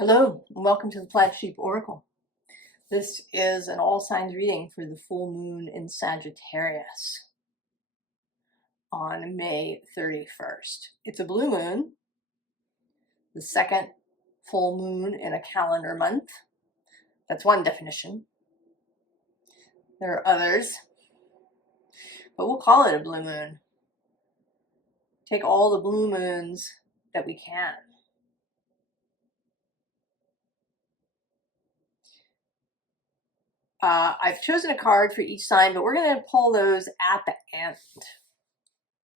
Hello, and welcome to the Plaid Sheep Oracle. This is an all signs reading for the full moon in Sagittarius on May 31st. It's a blue moon, the second full moon in a calendar month. That's one definition. There are others, but we'll call it a blue moon. Take all the blue moons that we can. I've chosen a card for each sign, but we're going to pull those at the end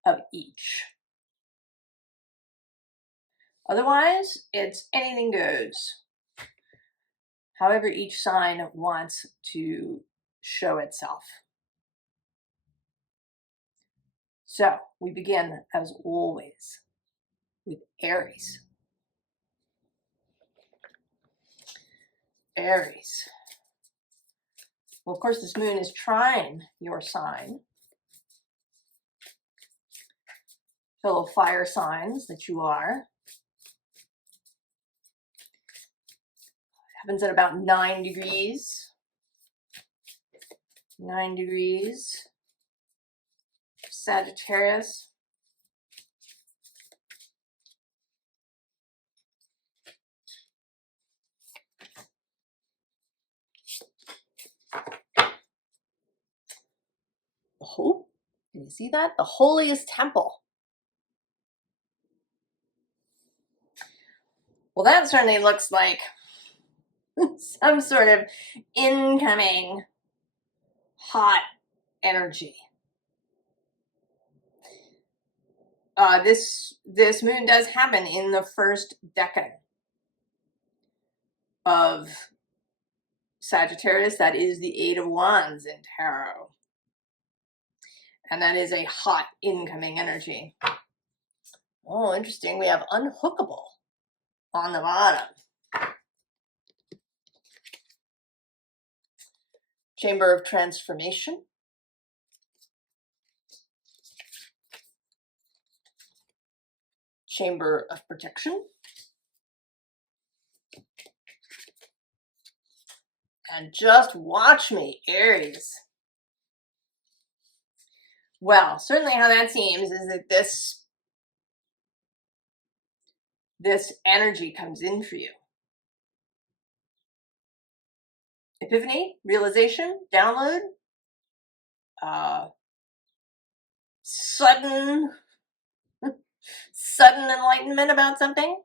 of each. Otherwise, it's anything goes. However each sign wants to show itself. So we begin, as always, with Aries. Aries. Well, of course, this moon is trine your sign. Fellow fire signs that you are. Happens at about 9 degrees. 9 degrees. Sagittarius. Oh, can you see that? The holiest temple. Well, that certainly looks like some sort of incoming hot energy. This moon does happen in the first decan of Sagittarius. That is the Eight of Wands in tarot. And that is a hot incoming energy. Oh, interesting. We have unhookable on the bottom. Chamber of Transformation. Chamber of Protection. And just watch me, Aries. Well, certainly how that seems is that this energy comes in for you. Epiphany, realization, download, sudden enlightenment about something.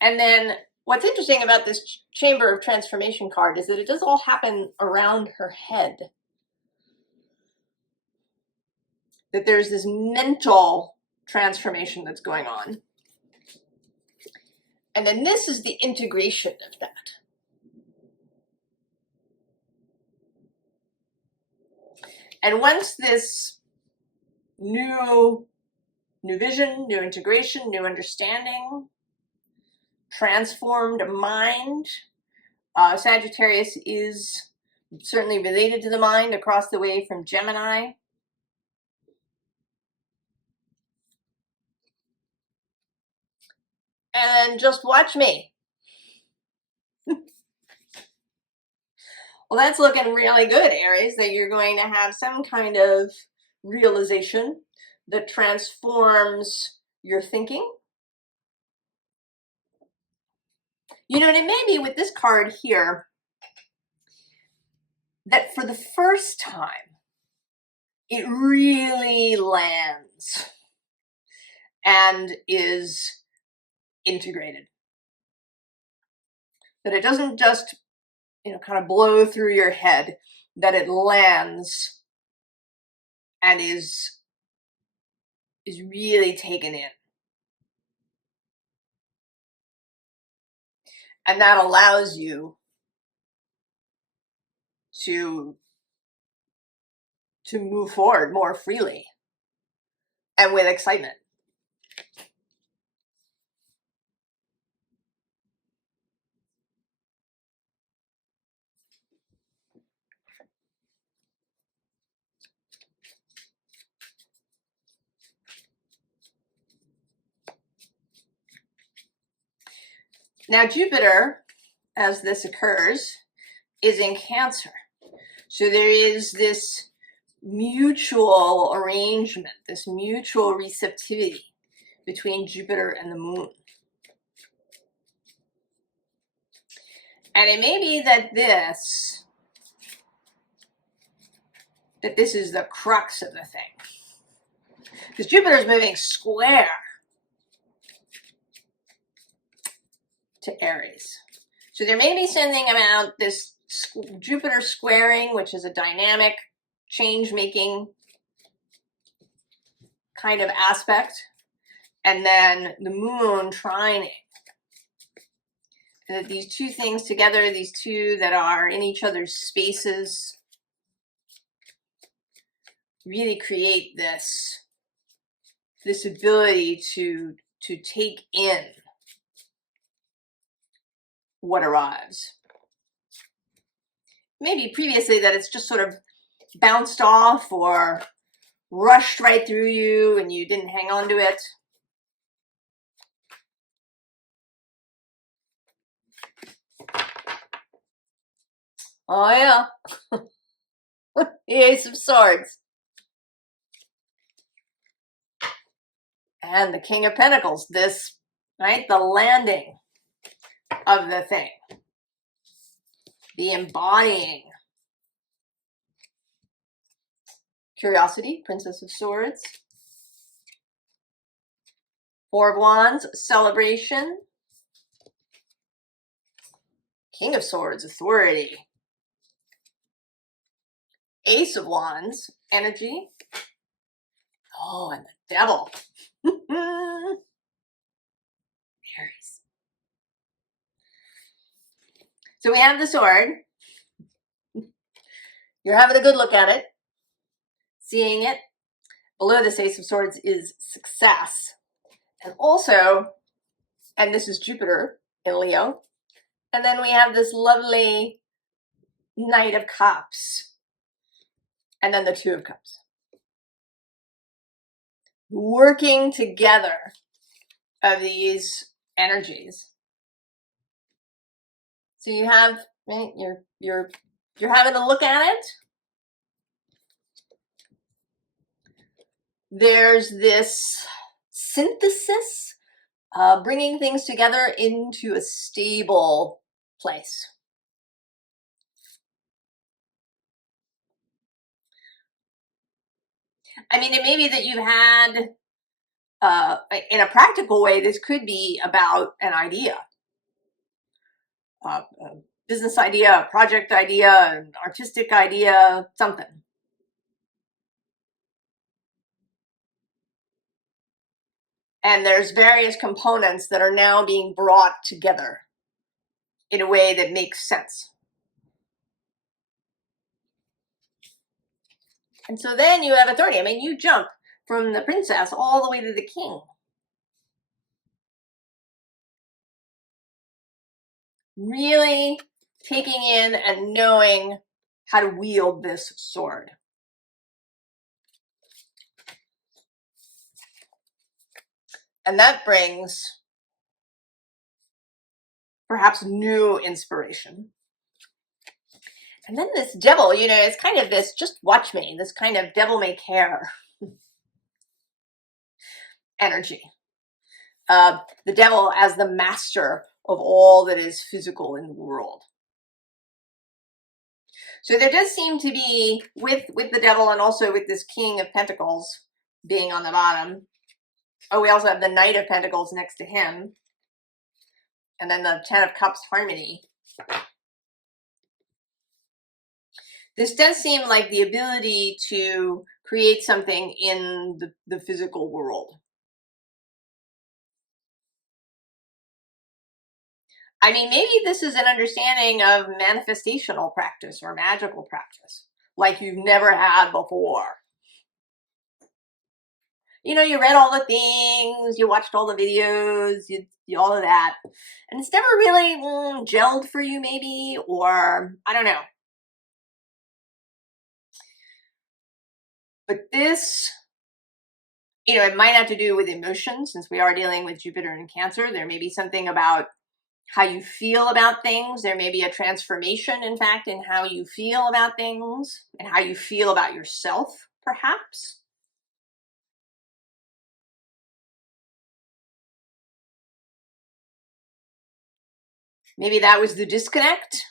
And then what's interesting about this Chamber of Transformation card is that it does all happen around her head. That there's this mental transformation that's going on. And then this is the integration of that. And once this new vision, new integration, new understanding, transformed mind, Sagittarius is certainly related to the mind across the way from Gemini. And then just watch me. Well, that's looking really good, Aries, that you're going to have some kind of realization that transforms your thinking. You know, and it may be with this card here that for the first time, it really lands and is integrated. That it doesn't just, kind of blow through your head, that it lands and is really taken in. And that allows you to move forward more freely and with excitement. Now Jupiter, as this occurs, is in Cancer. So there is this mutual arrangement, this mutual receptivity between Jupiter and the moon. And it may be that this is the crux of the thing. Because Jupiter is moving square to Aries. So there may be something about this Jupiter squaring, which is a dynamic, change-making kind of aspect, and then the moon trining. And that these two things together, these two that are in each other's spaces, really create this ability to take in what arrives. Maybe previously that it's just sort of bounced off or rushed right through you and you didn't hang on to it. Oh yeah. The Ace of Swords. And the King of Pentacles, this, right, the landing of the thing, the embodying. Curiosity, Princess of Swords. Four of Wands, celebration. King of Swords, authority. Ace of Wands, energy. Oh, and the Devil. Aries. So we have the sword. You're having a good look at it, seeing it. Below this Ace of Swords is success. And also, and this is Jupiter in Leo. And then we have this lovely Knight of Cups. And then the Two of Cups. Working together of these energies. So you have, right, you're having a look at it. There's this synthesis, bringing things together into a stable place. I mean, it may be that you've had, in a practical way, this could be about an idea. A business idea, a project idea, an artistic idea, something. And there's various components that are now being brought together in a way that makes sense. And so then you have authority. I mean, you jump from the princess all the way to the king. Really taking in and knowing how to wield this sword. And that brings perhaps new inspiration. And then this devil, you know, it's kind of this, just watch me, this kind of devil may care energy. The devil as the master of all that is physical in the world. So there does seem to be, with the devil and also with this King of Pentacles being on the bottom. Oh, we also have the Knight of Pentacles next to him. And then the Ten of Cups harmony. This does seem like the ability to create something in the physical world. I mean, maybe this is an understanding of manifestational practice or magical practice, like you've never had before. You know, you read all the things, you watched all the videos, you all of that, and it's never really gelled for you, maybe, or I don't know. But this, you know, it might have to do with emotion, since we are dealing with Jupiter in Cancer. There may be something about how you feel about things. There may be a transformation, in fact, in how you feel about things and how you feel about yourself, perhaps. Maybe that was the disconnect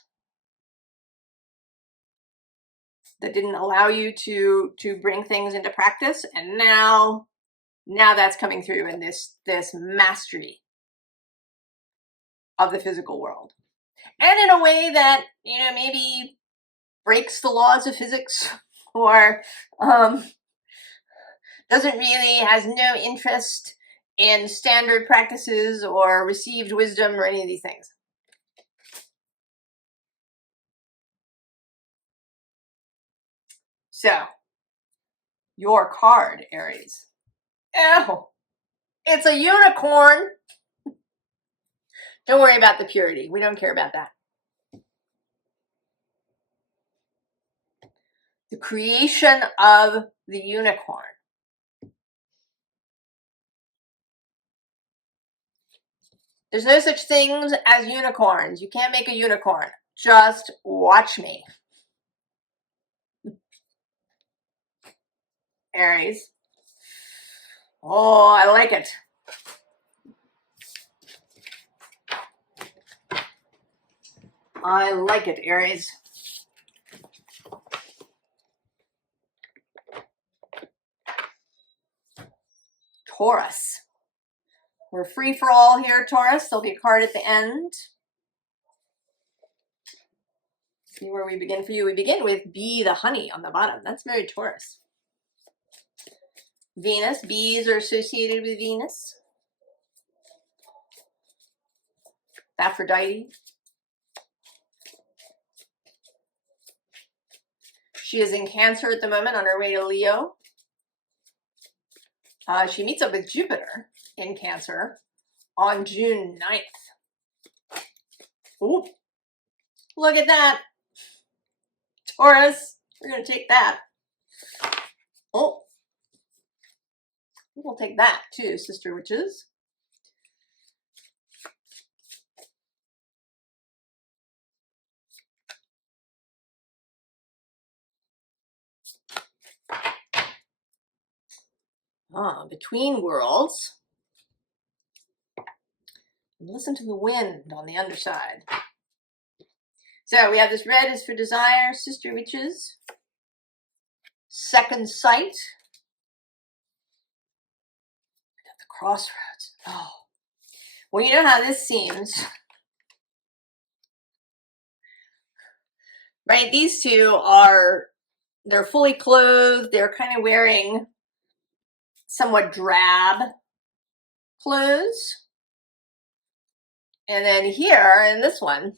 that didn't allow you to bring things into practice, and now that's coming through in this mastery of the physical world, and in a way that, you know, maybe breaks the laws of physics, or doesn't really, has no interest in standard practices or received wisdom or any of these things. So, your card, Aries. Oh, it's a unicorn. Don't worry about the purity. We don't care about that. The creation of the unicorn. There's no such things as unicorns. You can't make a unicorn. Just watch me. Aries. Oh, I like it. I like it, Aries. Taurus. We're free for all here, Taurus. There'll be a card at the end. See where we begin for you. We begin with Bee the honey on the bottom. That's very Taurus. Venus. Bees are associated with Venus. Aphrodite. She is in Cancer at the moment on her way to Leo. She meets up with Jupiter in Cancer on June 9th. Ooh, look at that. Taurus, we're going to take that. Oh, we'll take that too, sister witches. Between worlds. Listen to the wind on the underside. So we have this red is for desire, sister witches. Second sight. At the crossroads. Oh, well, you know how this seems, right? These two they're fully clothed. They're kind of wearing somewhat drab clothes. And then here in this one,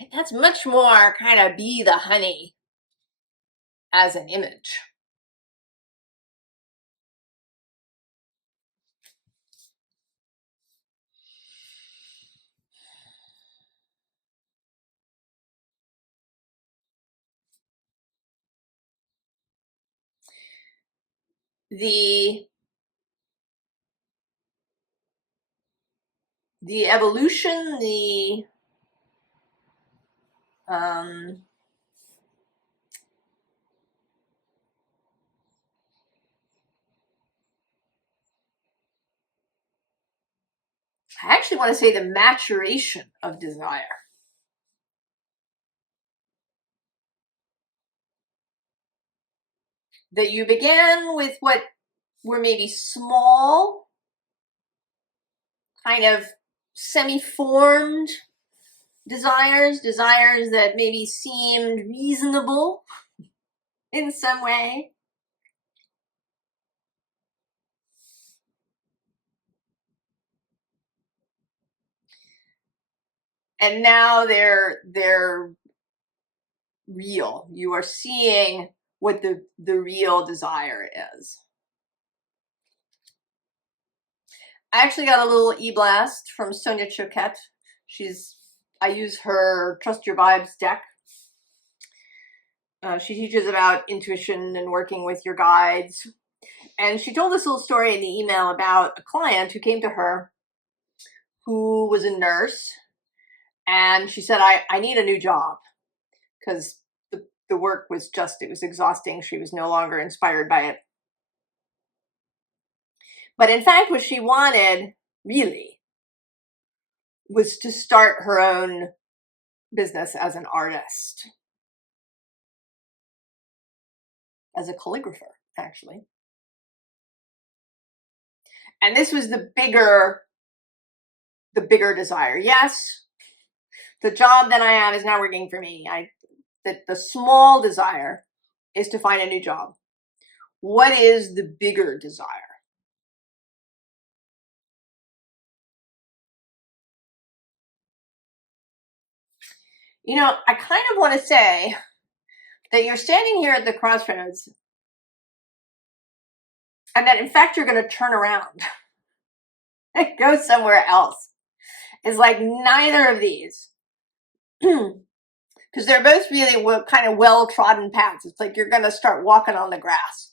right, that's much more kind of Bee the honey as an image. The evolution, I actually want to say the maturation of desire. That you began with what were maybe small, kind of semi-formed desires that maybe seemed reasonable in some way. And now they're real. You are seeing what the real desire is. I actually got a little e-blast from Sonia Choquette. I use her Trust Your Vibes deck. She teaches about intuition and working with your guides. And she told this little story in the email about a client who came to her who was a nurse, and she said, I need a new job because the work was just, it was exhausting. She was no longer inspired by it. But in fact, what she wanted really was to start her own business as an artist, as a calligrapher, actually. And this was the bigger desire. Yes, the job that I have is not working for me. The small desire is to find a new job. What is the bigger desire? You know, I kind of want to say that you're standing here at the crossroads and that in fact you're going to turn around and go somewhere else. It's like neither of these, because they're both really kind of well-trodden paths. It's like you're going to start walking on the grass.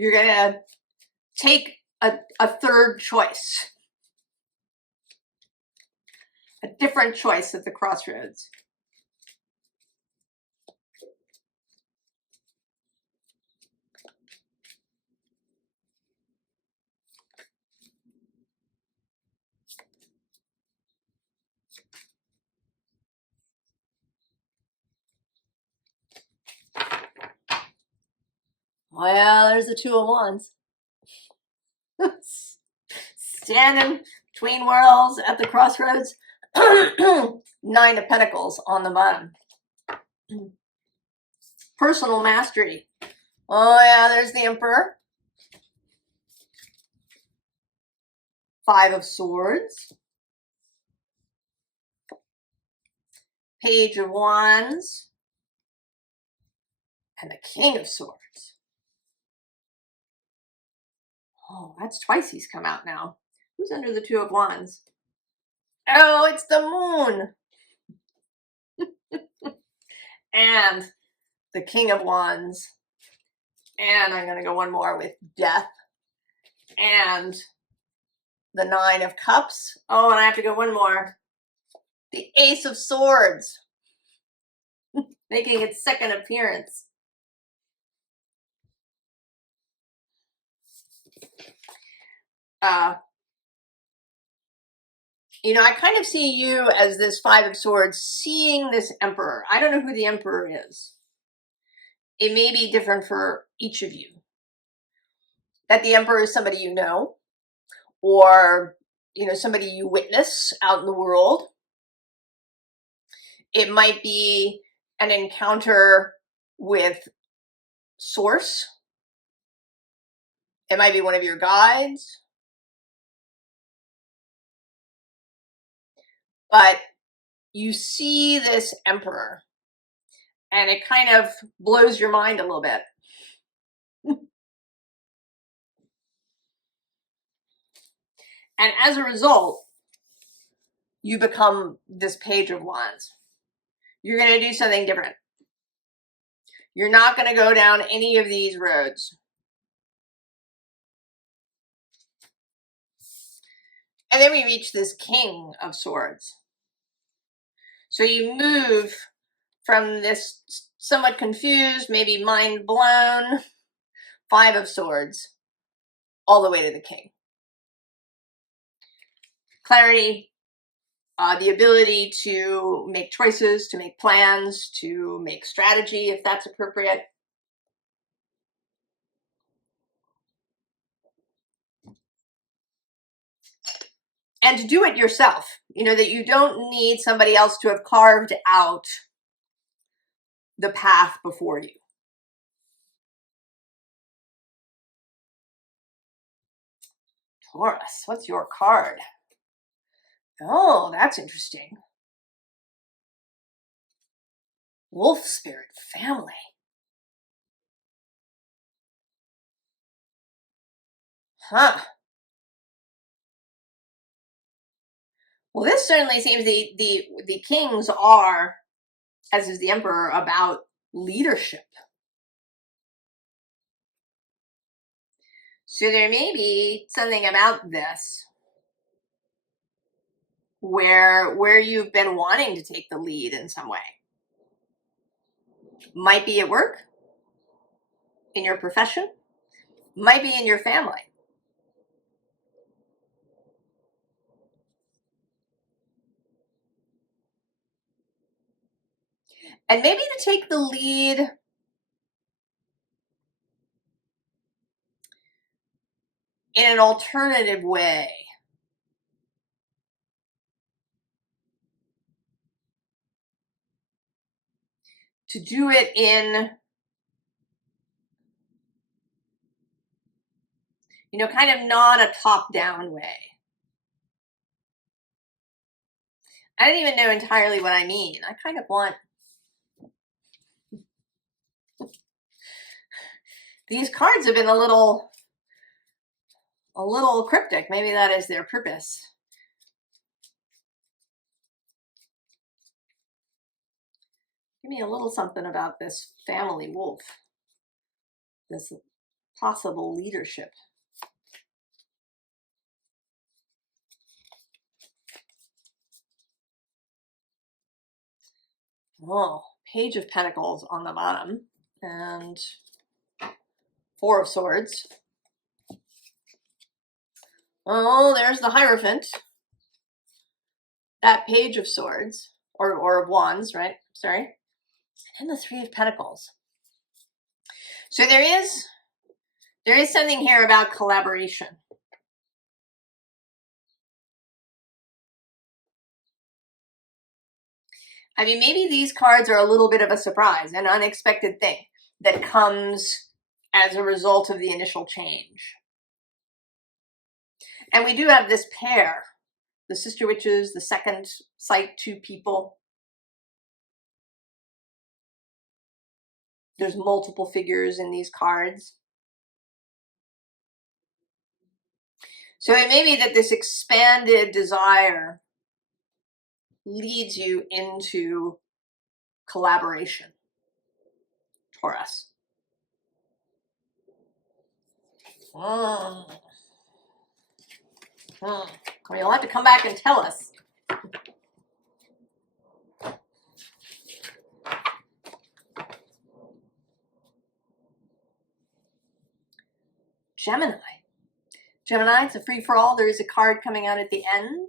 You're going to take a third choice, a different choice at the crossroads. Well, there's the Two of Wands. Standing between worlds at the crossroads. Nine of Pentacles on the bottom. Personal mastery. Oh yeah, there's the Emperor. Five of Swords. Page of Wands. And the King of Swords. Oh, that's twice he's come out now. Who's under the Two of Wands? Oh, it's the Moon. And the King of Wands. And I'm going to go one more with Death. And the Nine of Cups. Oh, and I have to go one more. The Ace of Swords. Making its second appearance. You know, I kind of see you as this Five of Swords, seeing this Emperor. I don't know who the Emperor is. It may be different for each of you. That the Emperor is somebody you know, or, you know, somebody you witness out in the world. It might be an encounter with Source. It might be one of your guides. But you see this Emperor, and it kind of blows your mind a little bit. And as a result, you become this Page of Wands. You're going to do something different. You're not going to go down any of these roads. And then we reach this King of Swords. So you move from this somewhat confused, maybe mind blown Five of Swords all the way to the King. Clarity, the ability to make choices, to make plans, to make strategy if that's appropriate. And to do it yourself, you know, that you don't need somebody else to have carved out the path before you. Taurus, what's your card? Oh, that's interesting. Wolf Spirit Family. Huh. Well, this certainly seems the kings are, as is the emperor, about leadership. So there may be something about this where you've been wanting to take the lead in some way. Might be at work, in your profession, might be in your family. And maybe to take the lead in an alternative way. To do it in, kind of not a top-down way. I don't even know entirely what I mean. I kind of want these cards have been a little cryptic. Maybe that is their purpose. Give me a little something about this family wolf, this possible leadership. Oh, Page of Pentacles on the bottom and Four of Swords. Oh, there's the Hierophant. That Page of Swords, or of Wands, right? Sorry. And the Three of Pentacles. So there is something here about collaboration. I mean, maybe these cards are a little bit of a surprise, an unexpected thing that comes as a result of the initial change. And we do have this pair, the Sister Witches, the second sight two people. There's multiple figures in these cards. So it may be that this expanded desire leads you into collaboration, Taurus. Well, you'll have to come back and tell us. Gemini. Gemini, it's a free-for-all. There is a card coming out at the end.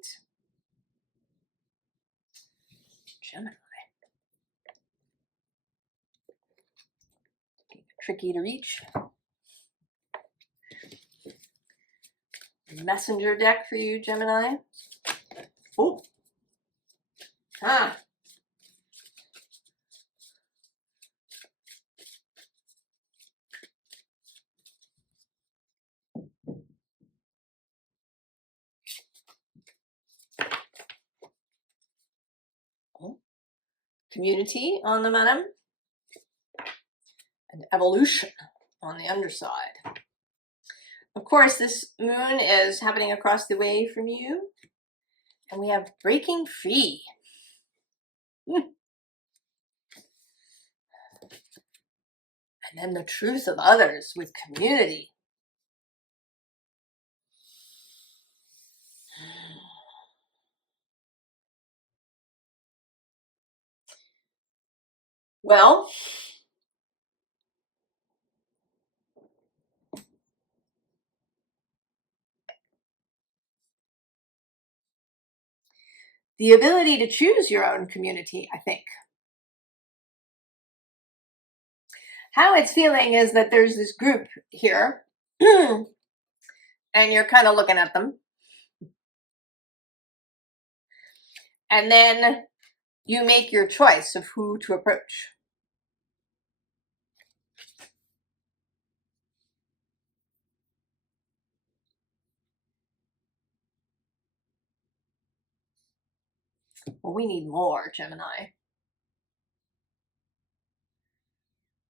Gemini. Tricky to reach. Messenger deck for you, Gemini. Oh. Ah. Oh. Community on the bottom. And evolution on the underside. Of course, this moon is happening across the way from you. And we have breaking free. And then the truth of others with community. Well, the ability to choose your own community, I think. How it's feeling is that there's this group here, and you're kind of looking at them. And then you make your choice of who to approach. Well, we need more, Gemini.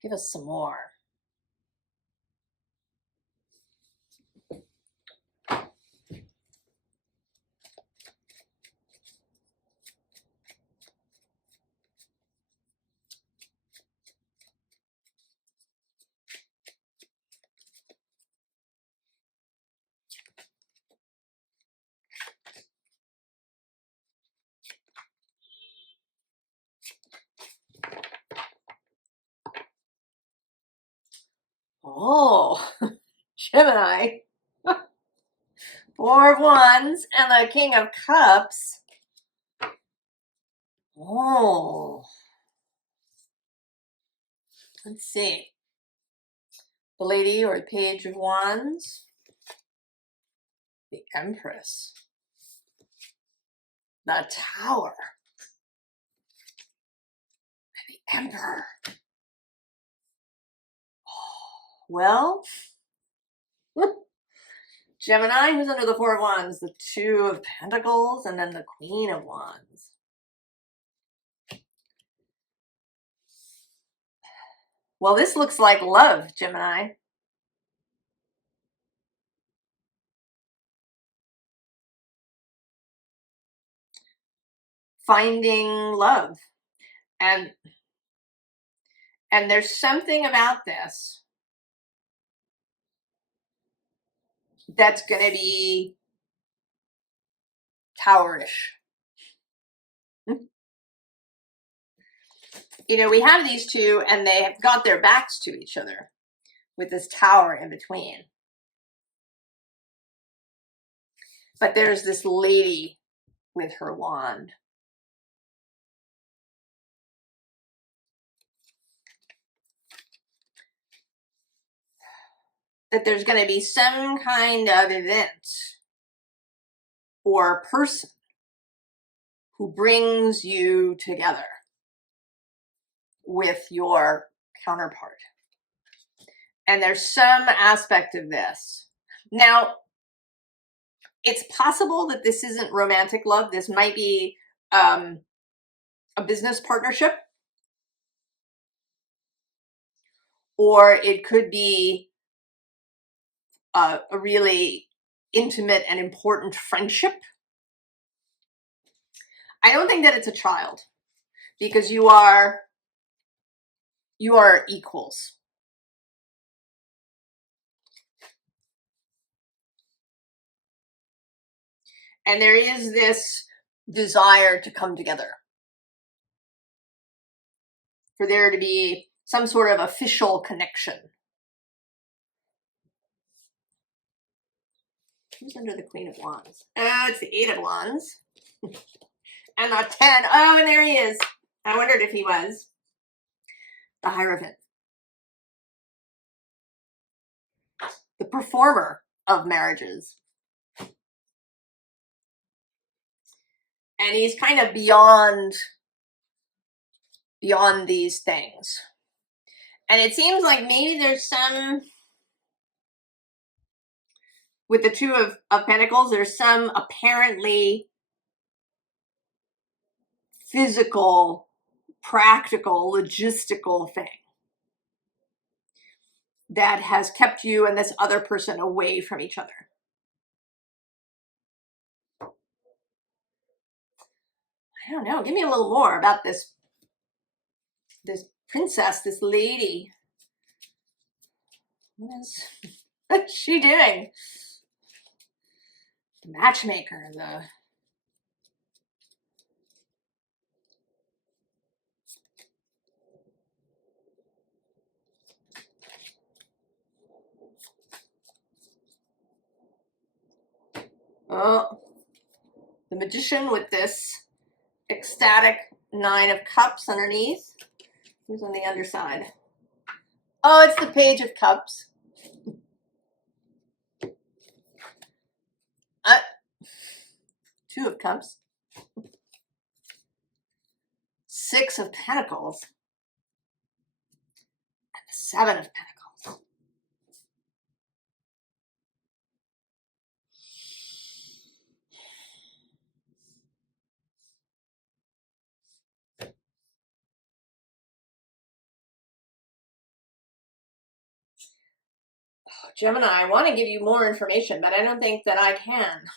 Give us some more. Oh, Gemini. Four of Wands and the King of Cups. Oh. Let's see. The Lady or the Page of Wands. The Empress. The Tower. And the Emperor. Oh, well, Gemini, who's under the Four of Wands, the Two of Pentacles, and then the Queen of Wands. Well, this looks like love, Gemini. Finding love. And there's something about this that's going to be Towerish. You know, we have these two and they have got their backs to each other with this tower in between. But there's this lady with her wand. That there's going to be some kind of event or person who brings you together with your counterpart. And there's some aspect of this. Now, it's possible that this isn't romantic love. This might be a business partnership. Or it could be a really intimate and important friendship. I don't think that it's a child, because you are equals. And there is this desire to come together, for there to be some sort of official connection. Who's under the Queen of Wands? Oh, it's the Eight of Wands. And the 10. Oh, and there he is. I wondered if he was. The Hierophant. The performer of marriages. And he's kind of beyond these things. And it seems like maybe there's some, with the Two of Pentacles, there's some apparently physical, practical, logistical thing that has kept you and this other person away from each other. I don't know. Give me a little more about this princess, this lady. What's she doing? The matchmaker, the Magician with this ecstatic Nine of Cups underneath. Who's on the underside? Oh, it's the Page of Cups. Two of Cups. Six of Pentacles. And the Seven of Pentacles. Oh, Gemini, I want to give you more information, but I don't think that I can.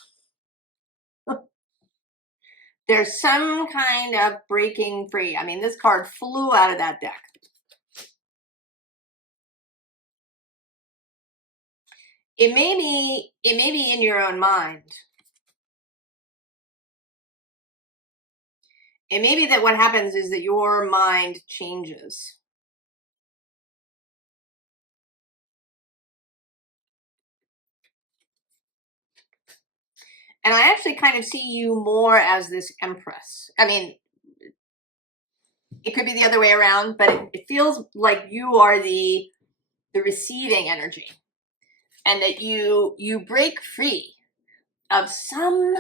There's some kind of breaking free. I mean, this card flew out of that deck. It may be in your own mind. It may be that what happens is that your mind changes. And I actually kind of see you more as this Empress. I mean, it could be the other way around, but it feels like you are the receiving energy, and that you break free of some,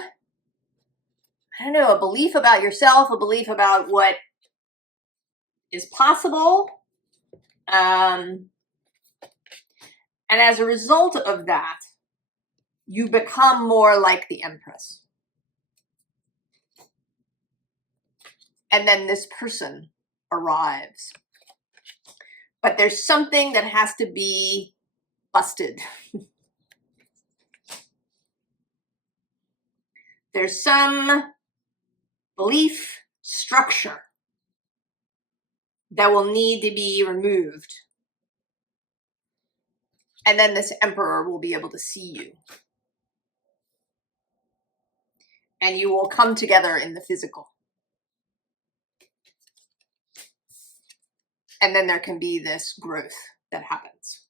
I don't know, a belief about yourself, a belief about what is possible. And as a result of that, you become more like the Empress. And then this person arrives. But there's something that has to be busted. There's some belief structure that will need to be removed. And then this emperor will be able to see you. And you will come together in the physical. And then there can be this growth that happens.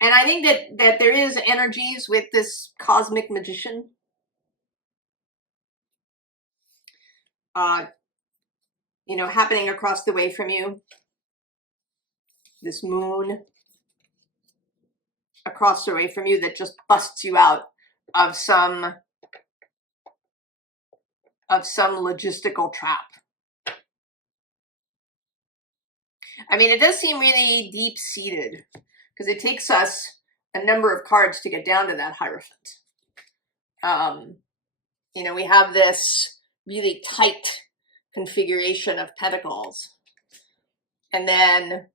And I think that there is energies with this cosmic magician. You know, happening across the way from you. This moon across the way from you that just busts you out of some logistical trap. I mean, it does seem really deep-seated because it takes us a number of cards to get down to that Hierophant. You know, we have this really tight configuration of pentacles. And then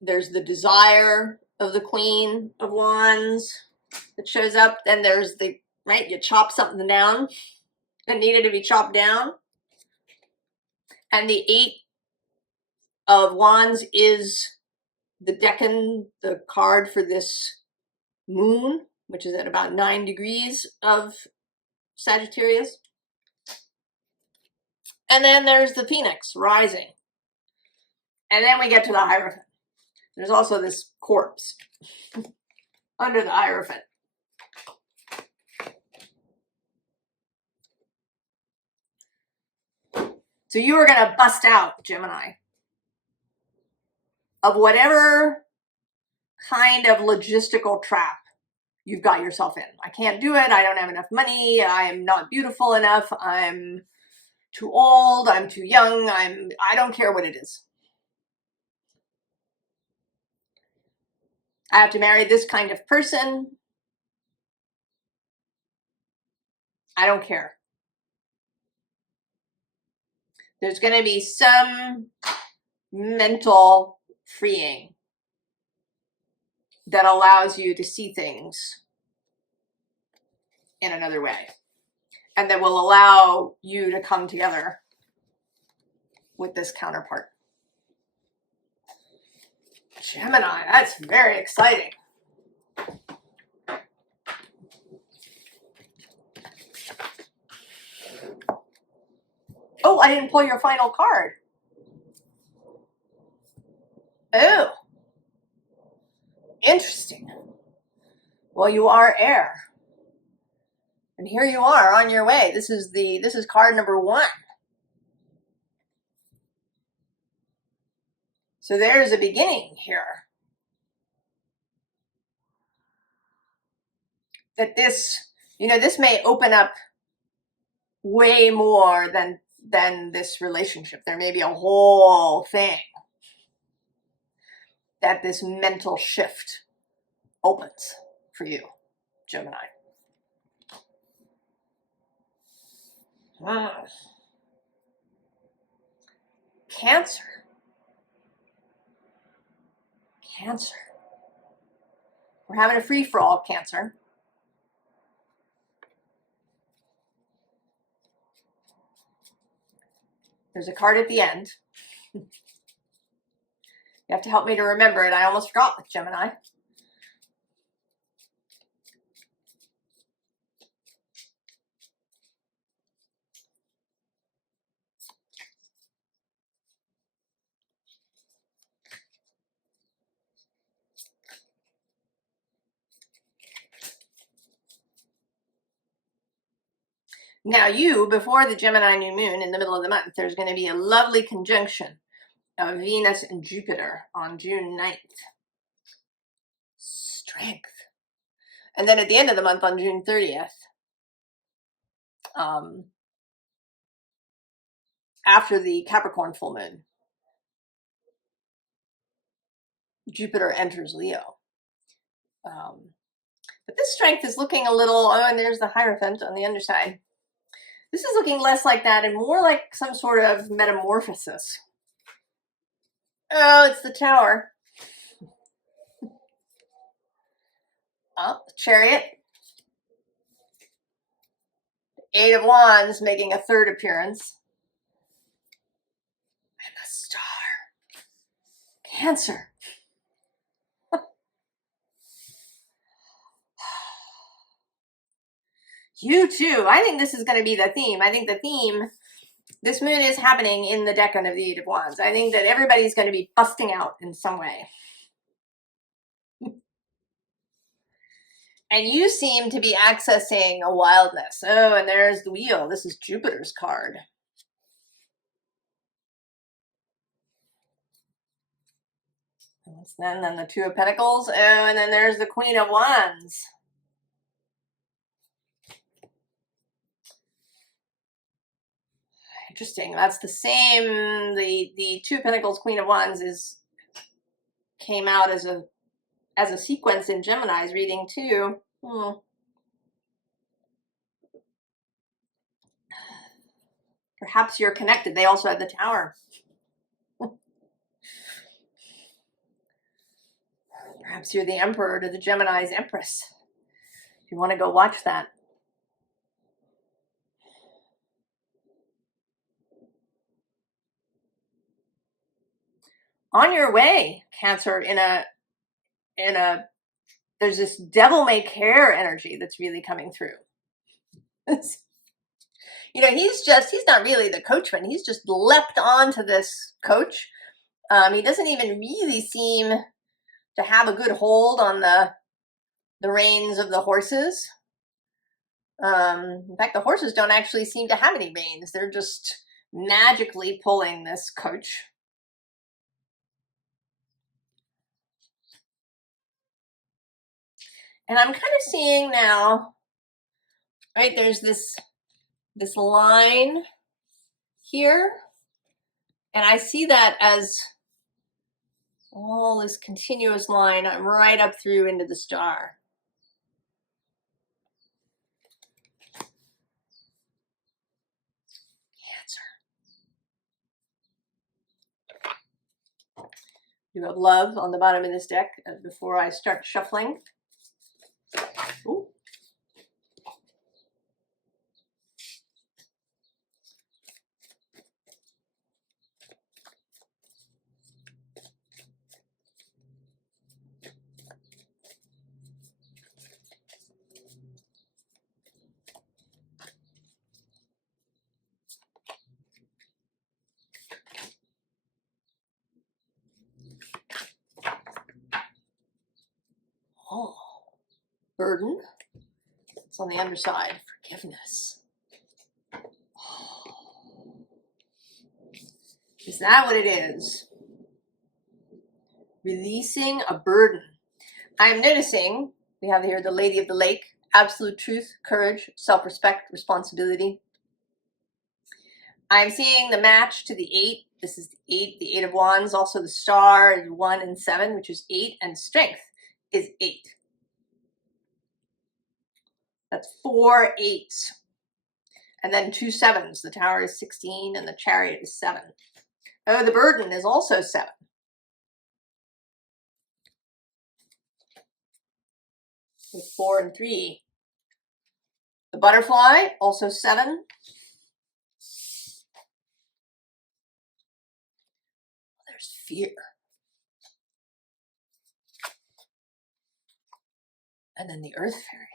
there's the desire of the Queen of Wands that shows up. Then there's the, right, you chop something down that needed to be chopped down. And the Eight of Wands is the decan, the card for this moon, which is at about 9 degrees of Sagittarius. And then there's the Phoenix rising. And then we get to the Hierophant. There's also this corpse under the Hierophant. So you are going to bust out, Gemini, of whatever kind of logistical trap you've got yourself in. I can't do it. I don't have enough money. I am not beautiful enough. I'm too old. I'm too young. I don't care what it is. I have to marry this kind of person. I don't care. There's going to be some mental freeing that allows you to see things in another way, and that will allow you to come together with this counterpart. Gemini, that's very exciting. Oh, I didn't pull your final card. Oh, interesting. Well, you are air. And here you are on your way. This is card number 1. So there's a beginning here. That this, you know, this may open up way more than this relationship. There may be a whole thing that this mental shift opens for you, Gemini. Cancer. Cancer. We're having a free-for-all, Cancer. There's a card at the end. You have to help me to remember it. I almost forgot with Gemini. Now before the Gemini new moon in the middle of the month, there's going to be a lovely conjunction of Venus and Jupiter on June 9th. Strength. And then at the end of the month on June 30th, after the Capricorn full moon, Jupiter enters Leo. But this strength is looking a little, oh, and there's the Hierophant on the underside. This is looking less like that and more like some sort of metamorphosis. Oh, it's the Tower. Oh, the Chariot. Eight of Wands making a third appearance. And the Star. Cancer. You too. I think this is going to be the theme. I think the theme, this moon is happening in the decan of the Eight of Wands. I think that everybody's going to be busting out in some way. And you seem to be accessing a wildness. Oh, and there's the Wheel. This is Jupiter's card. Then the Two of Pentacles. Oh, and then there's the Queen of Wands. Interesting. That's the same. The Two of Pentacles, Queen of Wands came out as a sequence in Gemini's reading too. Perhaps you're connected. They also had the Tower. Perhaps you're the Emperor to the Gemini's Empress. If you want to go watch that. On your way, Cancer, there's this devil may care energy that's really coming through. You know, he's not really the coachman. He's just leapt onto this coach. He doesn't even really seem to have a good hold on the reins of the horses. In fact, the horses don't actually seem to have any reins. They're just magically pulling this coach. And I'm kind of seeing now, right, there's this line here, and I see that as all this continuous line. I'm right up through into the star. Cancer. You have Love on the bottom of this deck before I start shuffling. Ooh. Oh, burden. It's on the underside. Forgiveness. Oh. Is that what it is? Releasing a burden. I'm noticing we have here the Lady of the Lake. Absolute truth, courage, self-respect, responsibility. I'm seeing the match to the 8. This is the 8 of Wands. Also the Star is 1 and 7, which is 8, and strength is 8. That's 4 8s. And then 2 7s. The Tower is 16 and the Chariot is 7. Oh, the burden is also 7. With 4 and 3. The Butterfly, also 7. There's fear. And then the Earth Fairy.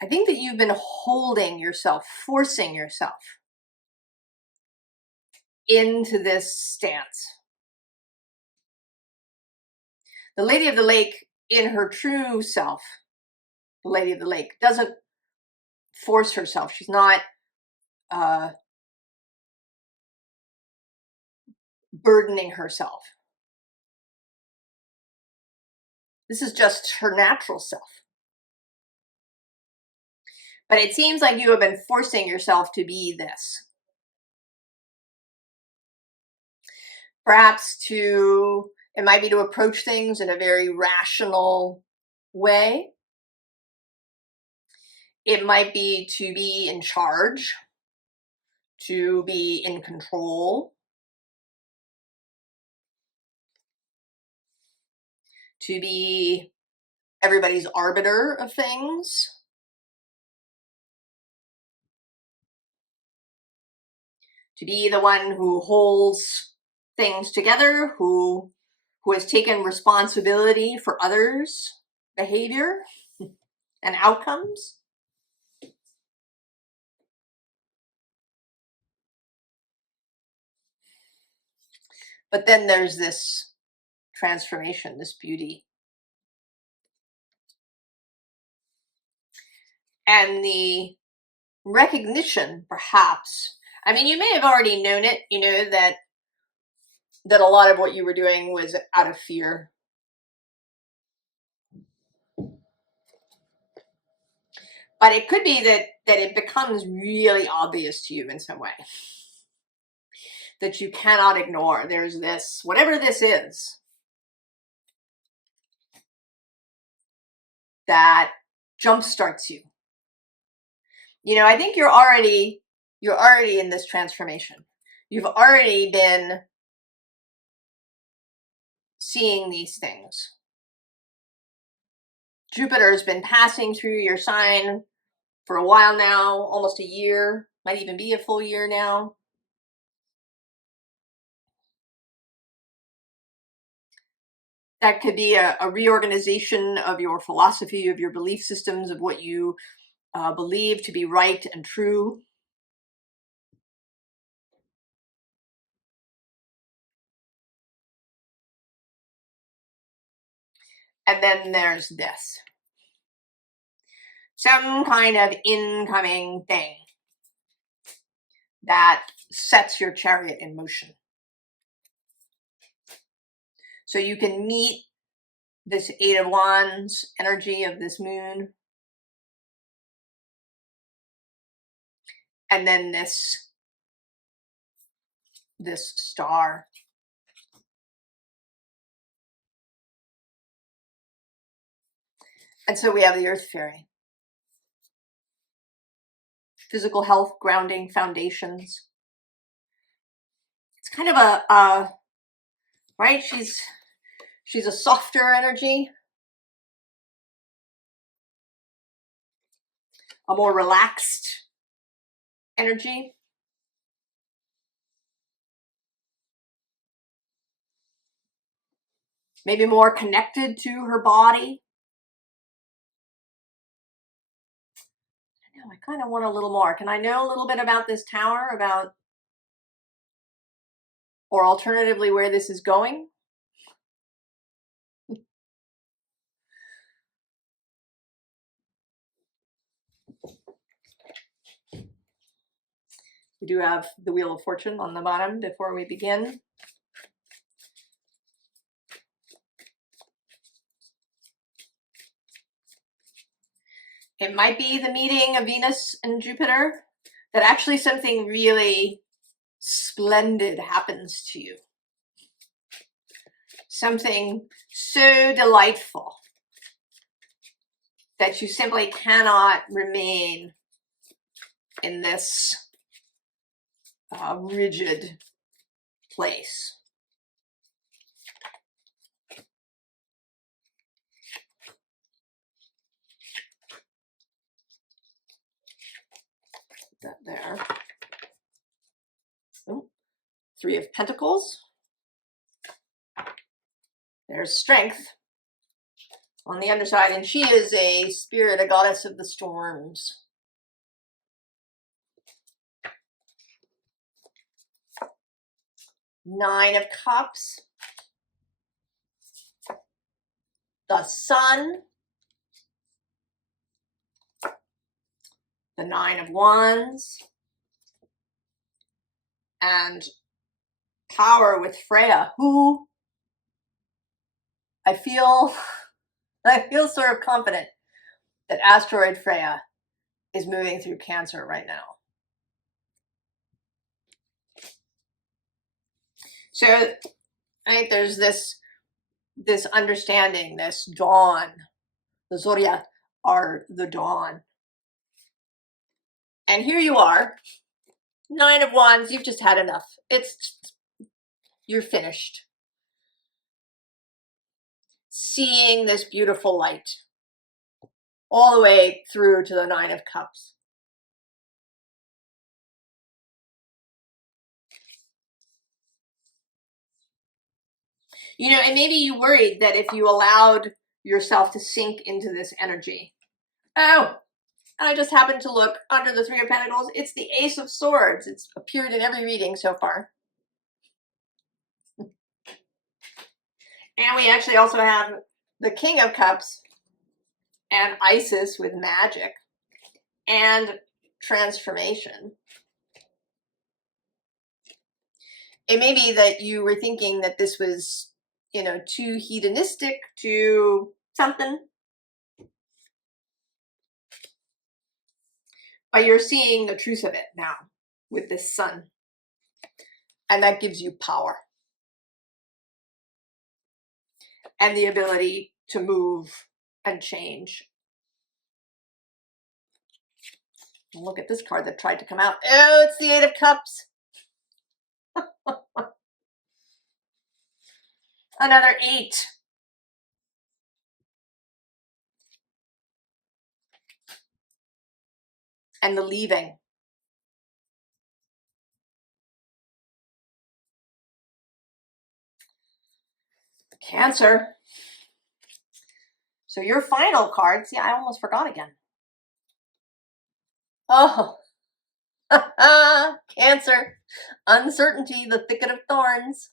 I think that you've been holding yourself, forcing yourself into this stance. The Lady of the Lake, in her true self, the Lady of the Lake, doesn't force herself. She's not burdening herself. This is just her natural self. But it seems like you have been forcing yourself to be this. Perhaps it might be to approach things in a very rational way. It might be to be in charge, to be in control, to be everybody's arbiter of things. To be the one who holds things together, who has taken responsibility for others' behavior and outcomes. But then there's this transformation, this beauty. And the recognition, perhaps, I mean, you may have already known it, you know, that a lot of what you were doing was out of fear. But it could be that it becomes really obvious to you in some way. That you cannot ignore. There's this, whatever this is, that jumpstarts you. You know, I think you're already in this transformation. You've already been seeing these things. Jupiter has been passing through your sign for a while now, almost a year, might even be a full year now. That could be a reorganization of your philosophy, of your belief systems, of what you believe to be right and true. And then there's this. Some kind of incoming thing that sets your chariot in motion. So you can meet this Eight of Wands energy of this moon. And then this star. And so we have the Earth Fairy. Physical health, grounding, foundations. It's kind of a right? She's a softer energy. A more relaxed energy. Maybe more connected to her body. I kind of want a little more. Can I know a little bit about this tower, or alternatively where this is going? We do have the Wheel of Fortune on the bottom before we begin. It might be the meeting of Venus and Jupiter, that actually something really splendid happens to you. Something so delightful that you simply cannot remain in this rigid place. Put that there. Oh, Three of Pentacles. There's strength on the underside, and she is a spirit, a goddess of the storms. Nine of Cups, the Sun, the Nine of Wands, and Power with Freya, who I feel sort of confident that asteroid Freya is moving through Cancer right now. So I think there's this understanding, this dawn. The zodiac are the dawn. And here you are, Nine of Wands, you've just had enough. You're finished. Seeing this beautiful light all the way through to the Nine of Cups. You know, and maybe you worried that if you allowed yourself to sink into this energy. Oh, I just happened to look under the Three of Pentacles. It's the Ace of Swords. It's appeared in every reading so far. And we actually also have the King of Cups and Isis with magic and transformation. It may be that you were thinking that this was, you know, too hedonistic, too something. But you're seeing the truth of it now with this Sun. And that gives you power. And the ability to move and change. Look at this card that tried to come out. Oh, it's the Eight of Cups. Another 8. And the leaving. Cancer. So your final card, see, I almost forgot again. Oh, Cancer, uncertainty, the thicket of thorns.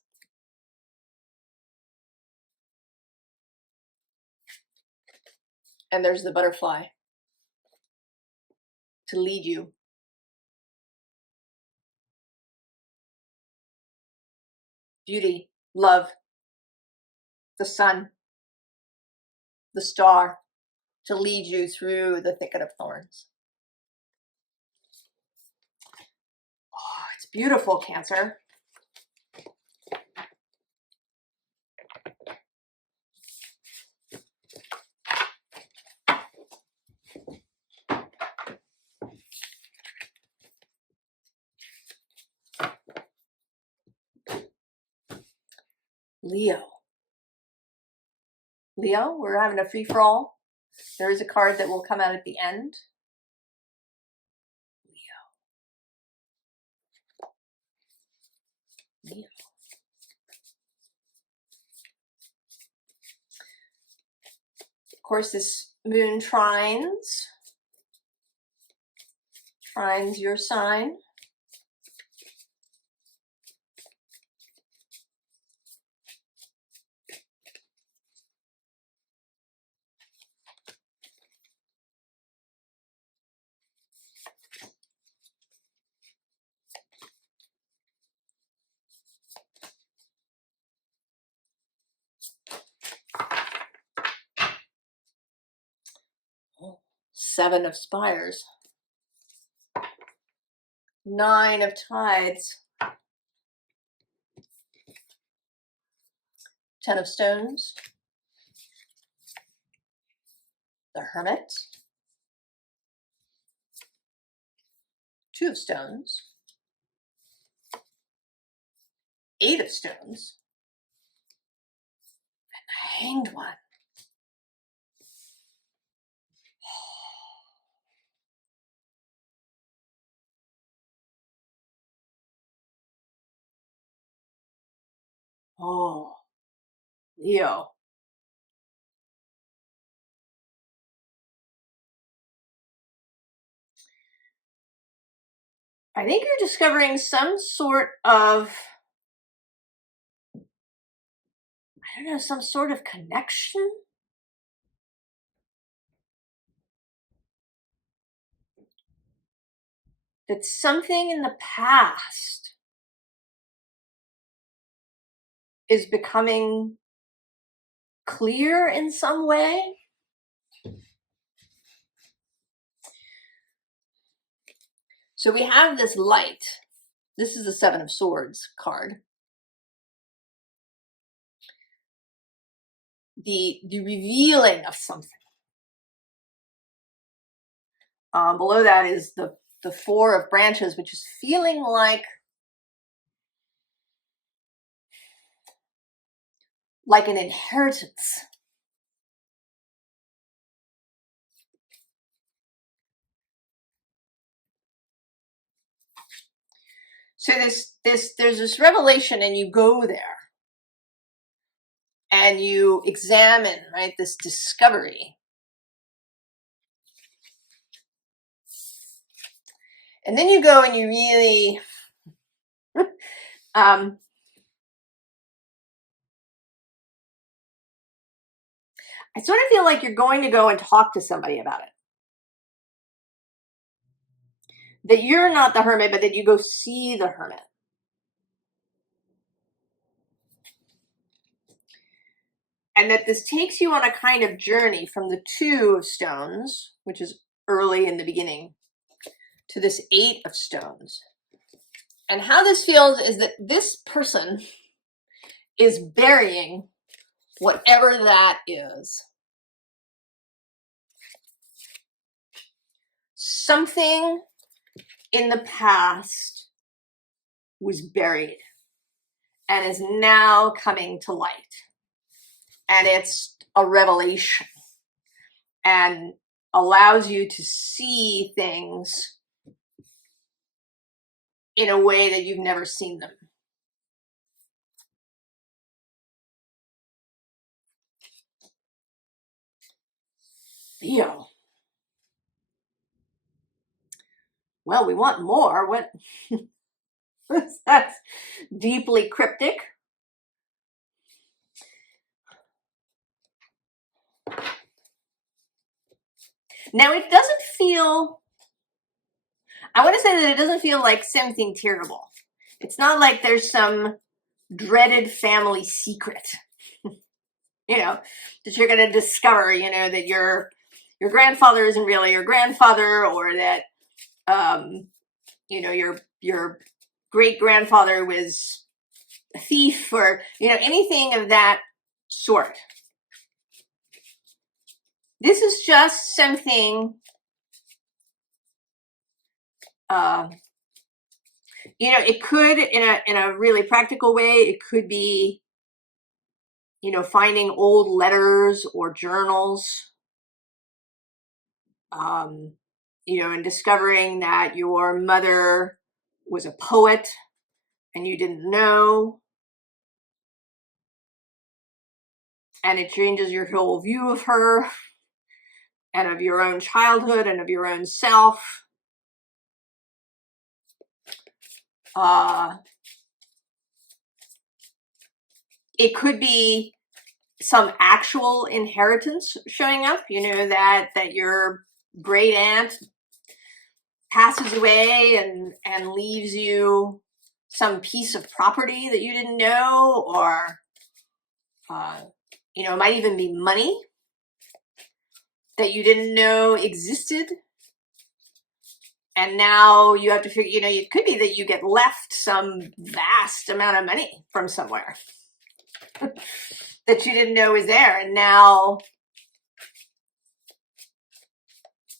And there's the butterfly to lead you. Beauty, love, the sun, the star, to lead you through the thicket of thorns. Oh, it's beautiful, Cancer. Leo. Leo, we're having a free-for-all. There is a card that will come out at the end. Leo. Of course, this moon trines your sign. Seven of Spires. Nine of Tides. Ten of Stones. The Hermit. Two of Stones. Eight of Stones. And the Hanged One. Oh, Leo. I think you're discovering some sort of I don't know, some sort of connection. That something in the past is becoming clear in some way. So we have this light. This is the Seven of Swords card. The revealing of something. Below that is the Four of Branches, which is feeling like an inheritance. So there's this revelation, and you go there and you examine, right, this discovery. And then you go and you really I sort of feel like you're going to go and talk to somebody about it. That you're not the hermit, but that you go see the hermit. And that this takes you on a kind of journey from the Two of Stones, which is early in the beginning, to this Eight of Stones. And how this feels is that this person is burying whatever that is. Something in the past was buried and is now coming to light. And it's a revelation and allows you to see things in a way that you've never seen them. Theo. Well, we want more. What? That's deeply cryptic. Now, it doesn't feel, I want to say that it doesn't feel like something terrible. It's not like there's some dreaded family secret, you know, that you're going to discover, you know, that your grandfather isn't really your grandfather, or that, you know, your great grandfather was a thief, or, you know, anything of that sort. This is just something, you know, it could, in a really practical way, it could be, you know, finding old letters or journals, you know, and discovering that your mother was a poet and you didn't know. And it changes your whole view of her and of your own childhood and of your own self. It could be some actual inheritance showing up, you know, that your great aunt passes away and leaves you some piece of property that you didn't know, or, you know, it might even be money that you didn't know existed. And now you have to figure, you know, it could be that you get left some vast amount of money from somewhere that you didn't know was there. And now,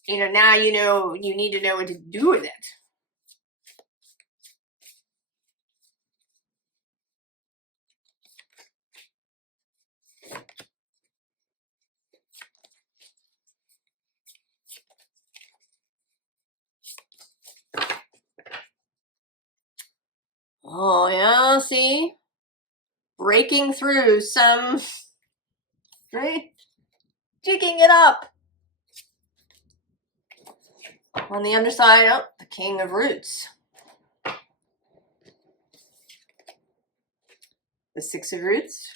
you know, you need to know what to do with it. Oh, yeah, see? Breaking through some, right? Jigging it up. On the underside, oh, the King of Roots. The Six of Roots.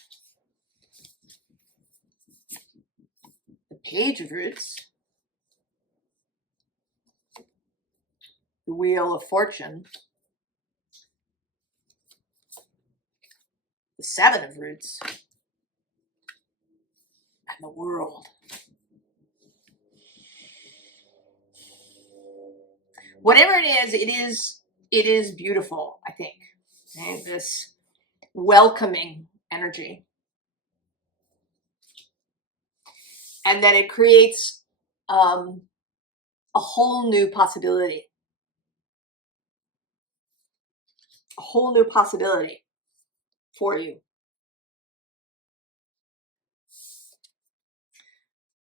Page of Roots, the Wheel of Fortune, the Seven of Roots, and the World. Whatever it is beautiful, I think. And this welcoming energy. And then it creates a whole new possibility. A whole new possibility for you.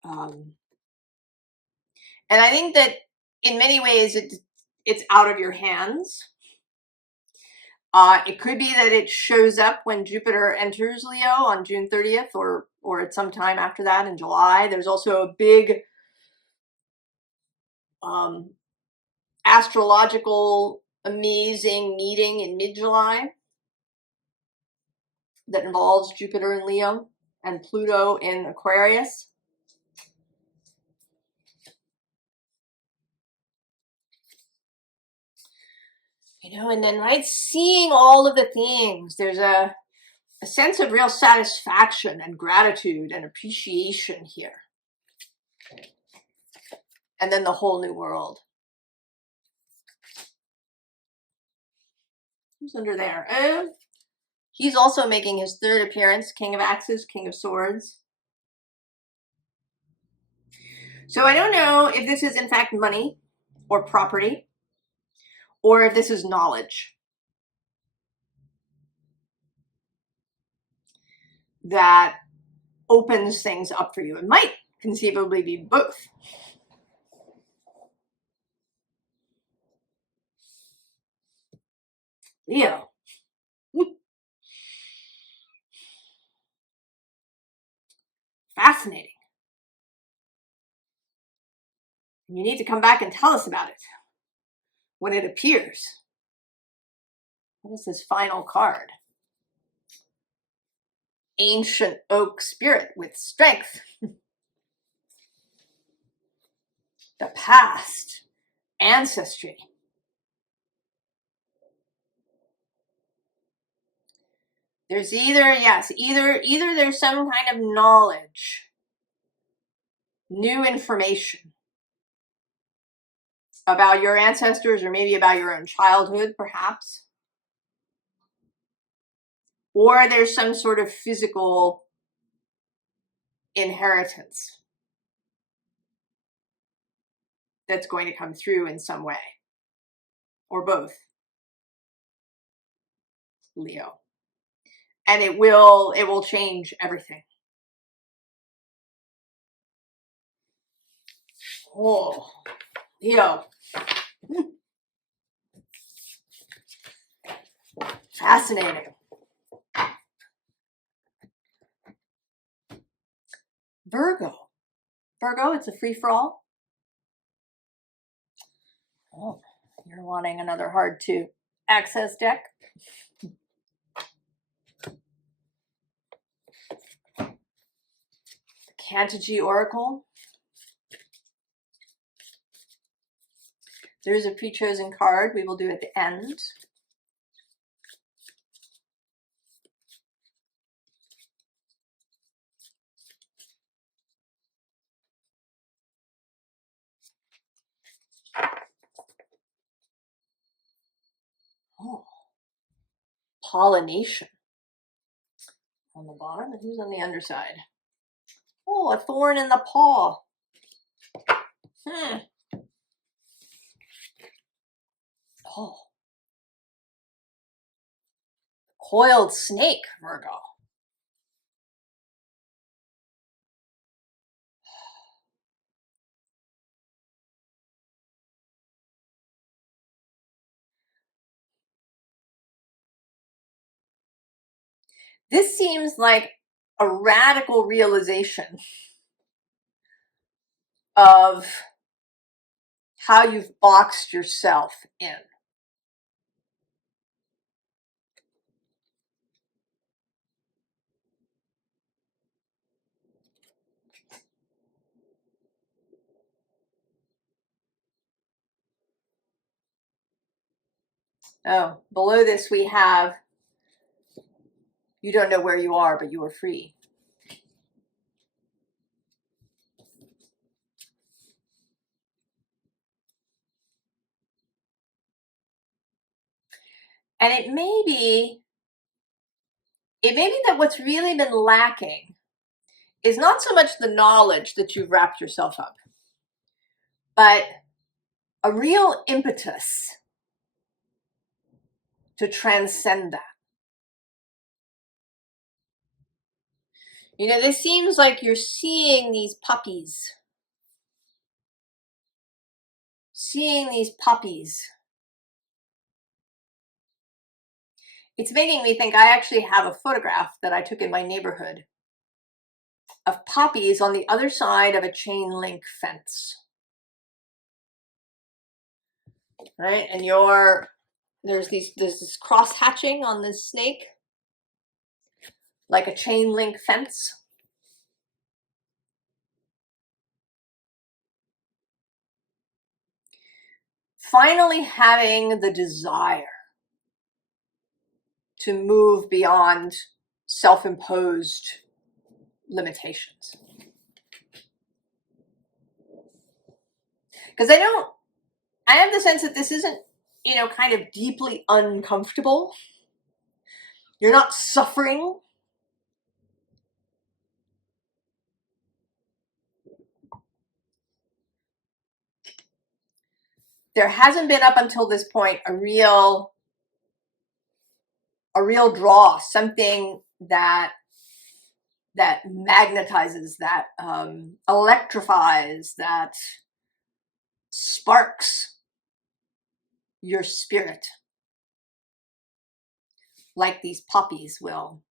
And I think that in many ways it's out of your hands. It could be that it shows up when Jupiter enters Leo on June 30th or at some time after that in July. There's also a big astrological amazing meeting in mid-July that involves Jupiter in Leo and Pluto in Aquarius. You know, and then, right, seeing all of the things, there's a sense of real satisfaction and gratitude and appreciation here. And then the whole new world. Who's under there? He's also making his third appearance, King of Axes, King of Swords. So I don't know if this is in fact money or property, or if this is knowledge that opens things up for you. It might conceivably be both. Leo. Fascinating. You need to come back and tell us about it when it appears. What is this final card? Ancient oak spirit with strength. The past. Ancestry. There's either there's some kind of knowledge, new information about your ancestors, or maybe about your own childhood, perhaps. Or there's some sort of physical inheritance that's going to come through in some way. Or both. Leo. And it will change everything. Oh, Leo. Fascinating. Virgo. Virgo, it's a free-for-all. Oh, you're wanting another hard to access deck. Cantigy Oracle. There's a pre-chosen card we will do at the end. Oh, pollination on the bottom, and who's on the underside? Oh, a thorn in the paw. Oh, coiled snake, Virgo. This seems like a radical realization of how you've boxed yourself in. Oh, below this we have, you don't know where you are, but you are free. And it may be that what's really been lacking is not so much the knowledge that you've wrapped yourself up, but a real impetus to transcend that. You know, this seems like you're seeing these puppies. It's making me think I actually have a photograph that I took in my neighborhood of puppies on the other side of a chain link fence. Right? And there's this cross hatching on this snake, like a chain link fence. Finally having the desire to move beyond self-imposed limitations. Because I have the sense that this isn't, kind of deeply uncomfortable. You're not suffering. There hasn't been up until this point a real draw, something that magnetizes, that electrifies, that sparks your spirit, like these puppies will.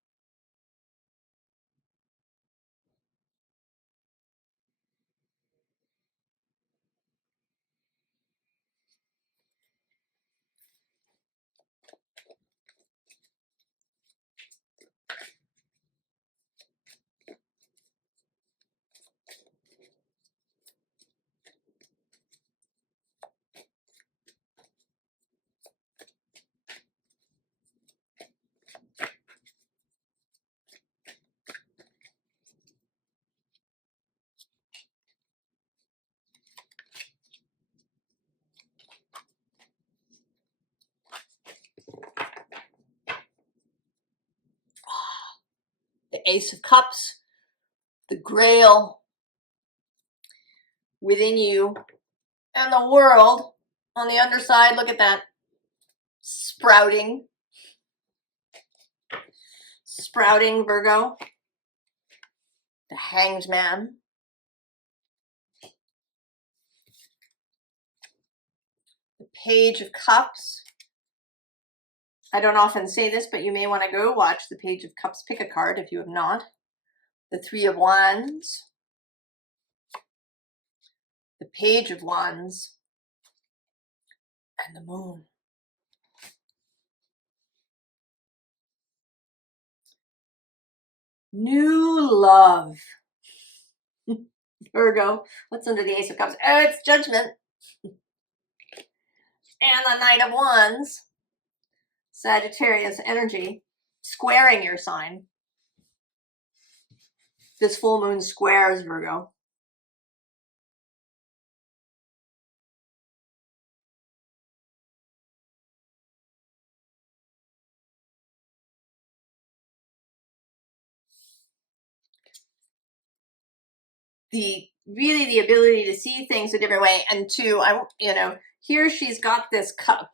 The Ace of Cups, the Grail within you, and the world on the underside. Look at that. Sprouting Virgo. The Hanged Man. The Page of Cups. I don't often say this, but you may want to go watch the Page of Cups. Pick a card if you have not. The Three of Wands. The Page of Wands. And the Moon. New love. Virgo. What's under the Ace of Cups? Oh, it's Judgment. And the Knight of Wands. Sagittarius energy. Squaring your sign. This full moon squares Virgo. The ability to see things a different way, and to, here she's got this cup.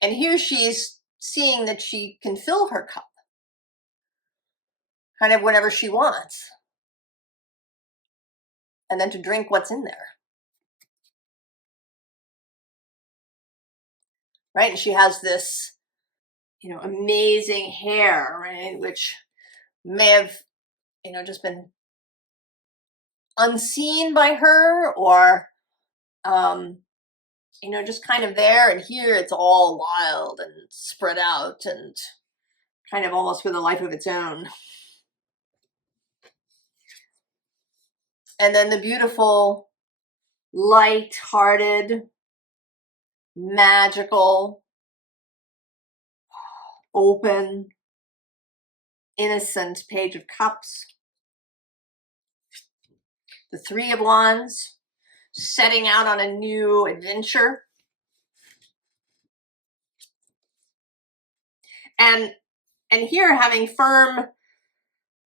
And here she's seeing that she can fill her cup kind of whenever she wants, and then to drink what's in there. Right? And she has this, amazing hair, right? Which may have, just been unseen by her, or, just kind of there. And here it's all wild and spread out and kind of almost with a life of its own. And then the beautiful light-hearted, magical, open, innocent Page of Cups. The Three of Wands, setting out on a new adventure. And here having a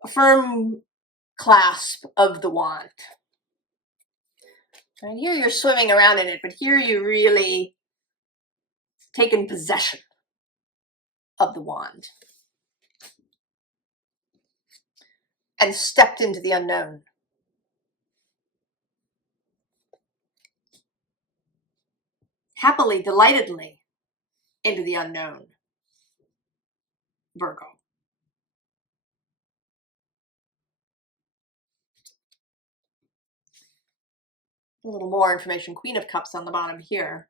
firm clasp of the wand. And here you're swimming around in it, but here you really taken possession of the wand and stepped into the unknown. Happily, delightedly into the unknown, Virgo. A little more information. Queen of Cups on the bottom here.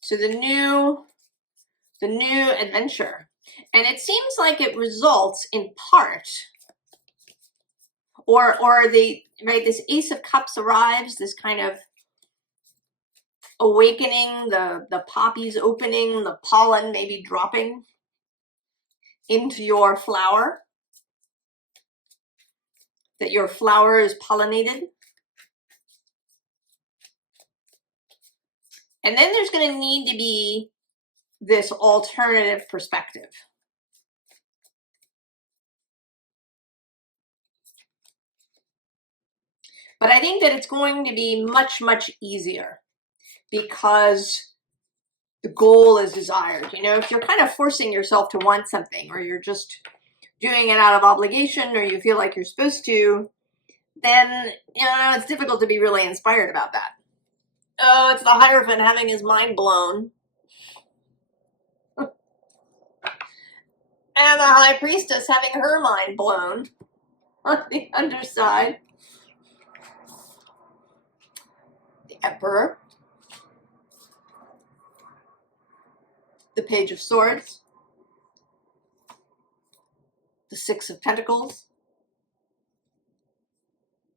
So the new adventure. And it seems like it results in part, or this Ace of Cups arrives, this kind of awakening, the poppies opening, the pollen maybe dropping into your flower, that your flower is pollinated. And then there's going to need to be this alternative perspective. But I think that it's going to be much, much easier because the goal is desired. You know, if you're kind of forcing yourself to want something, or you're just doing it out of obligation, or you feel like you're supposed to, then, you know, it's difficult to be really inspired about that. Oh, it's the Hierophant having his mind blown. And the High Priestess having her mind blown on the underside. The Emperor. The Page of Swords. The Six of Pentacles.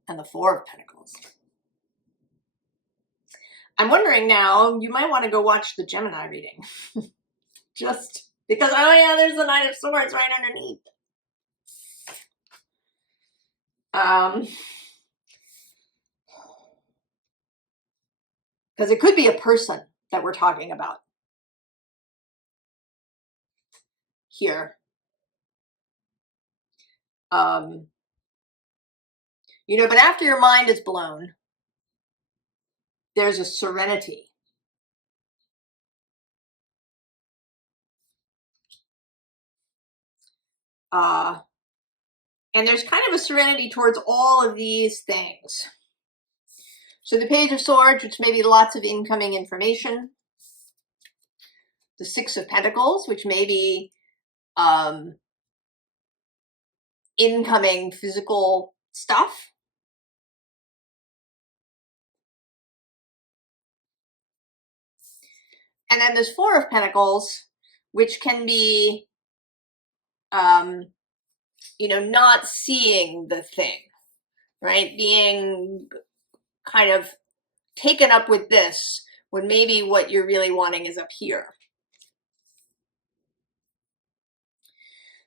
And the Four of Pentacles. I'm wondering now, you might want to go watch the Gemini reading. Just because, oh yeah, there's the Knight of Swords right underneath. Because it could be a person that we're talking about here. You know, but after your mind is blown, there's a serenity. And there's kind of a serenity towards all of these things. So the Page of Swords, which may be lots of incoming information. The Six of Pentacles, which may be incoming physical stuff. And then there's Four of Pentacles, which can be, you know, not seeing the thing, right? Being kind of taken up with this when maybe what you're really wanting is up here.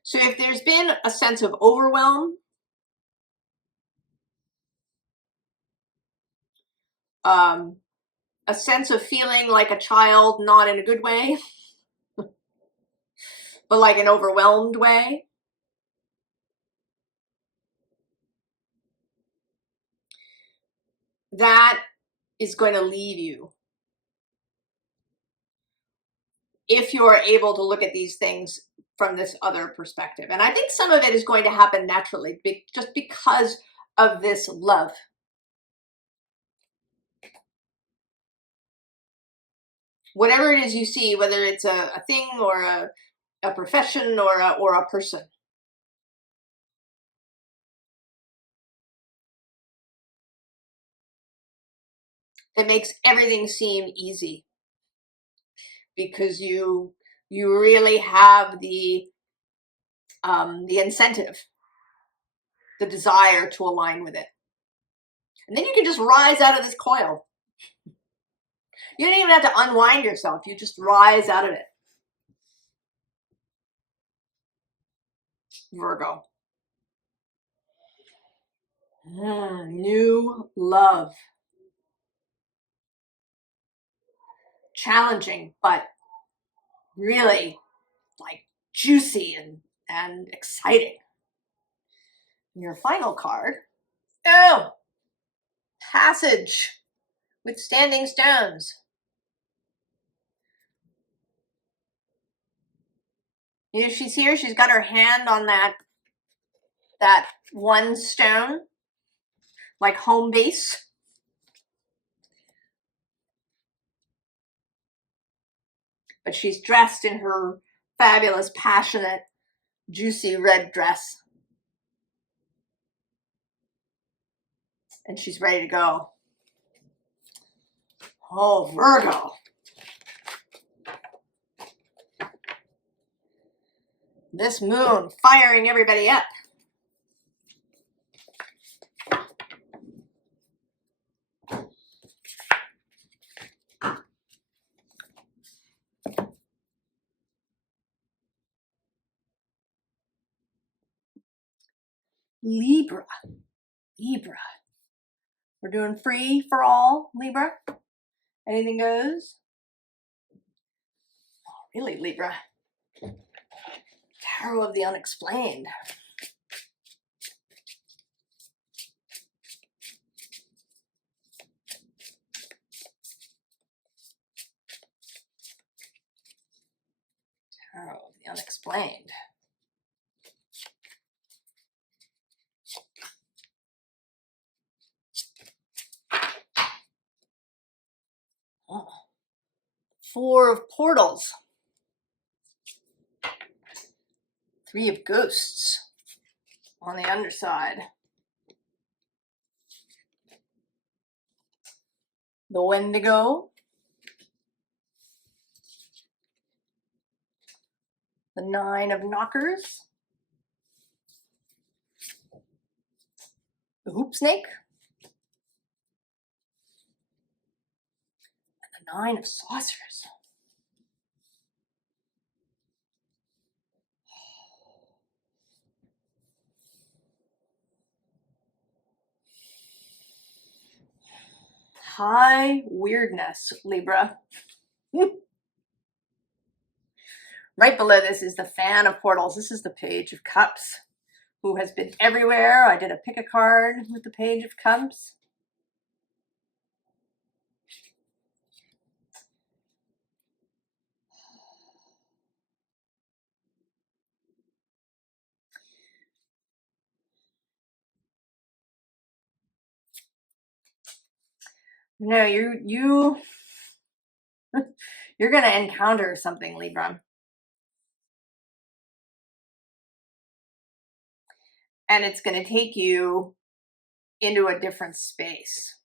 So if there's been a sense of overwhelm, a sense of feeling like a child, not in a good way, but like an overwhelmed way, that is going to leave you if you're able to look at these things from this other perspective. And I think some of it is going to happen naturally, just because of this love. Whatever it is you see, whether it's a thing or a profession or a person. It makes everything seem easy because you really have the incentive the desire to align with it. And then you can just rise out of this coil. You don't even have to unwind yourself. You just rise out of it. Virgo. New love. Challenging, but really like juicy and exciting. Your final card. Oh, Passage with standing stones. You know, she's here. She's got her hand on that one stone, like home base. But she's dressed in her fabulous, passionate, juicy red dress. And she's ready to go. Oh, Virgo. This moon firing everybody up. Libra. Libra. We're doing free for all, Libra. Anything goes. Oh, really, Libra. Tarot of the Unexplained. Tarot of the Unexplained. Oh. Four of Portals. Three of Ghosts on the underside. The Wendigo. The Nine of Knockers. The Hoop Snake. And the Nine of Saucers. High weirdness, Libra. Right below this is the Fan of Portals. This is the Page of Cups, who has been everywhere. I did a pick a card with the Page of Cups. No, you're going to encounter something, Libra. And it's going to take you into a different space.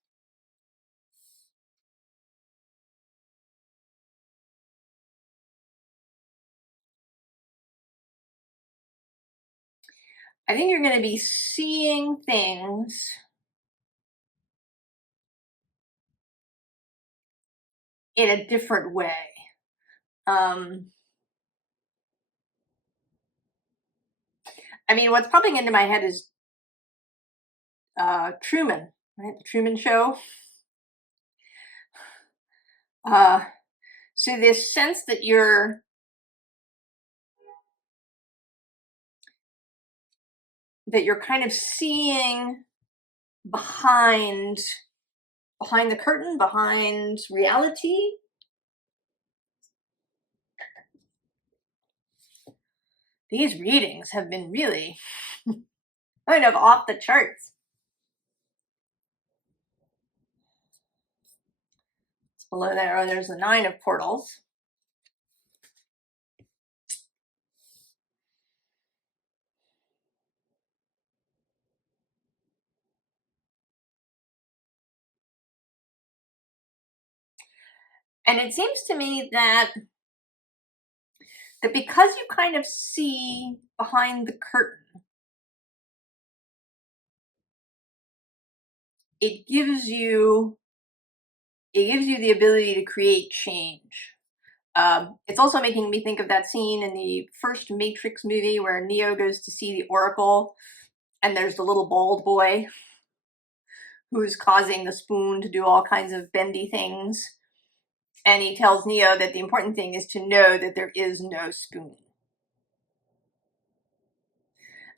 I think you're going to be seeing things in a different way. I mean, what's popping into my head is Truman, right? The Truman Show. So this sense that you're kind of seeing behind the curtain, behind reality. These readings have been really kind of off the charts. Below there, there's the Nine of Portals. And it seems to me that because you kind of see behind the curtain, it gives you the ability to create change. It's also making me think of that scene in the first Matrix movie where Neo goes to see the Oracle, and there's the little bald boy who's causing the spoon to do all kinds of bendy things. And he tells Neo that the important thing is to know that there is no spoon.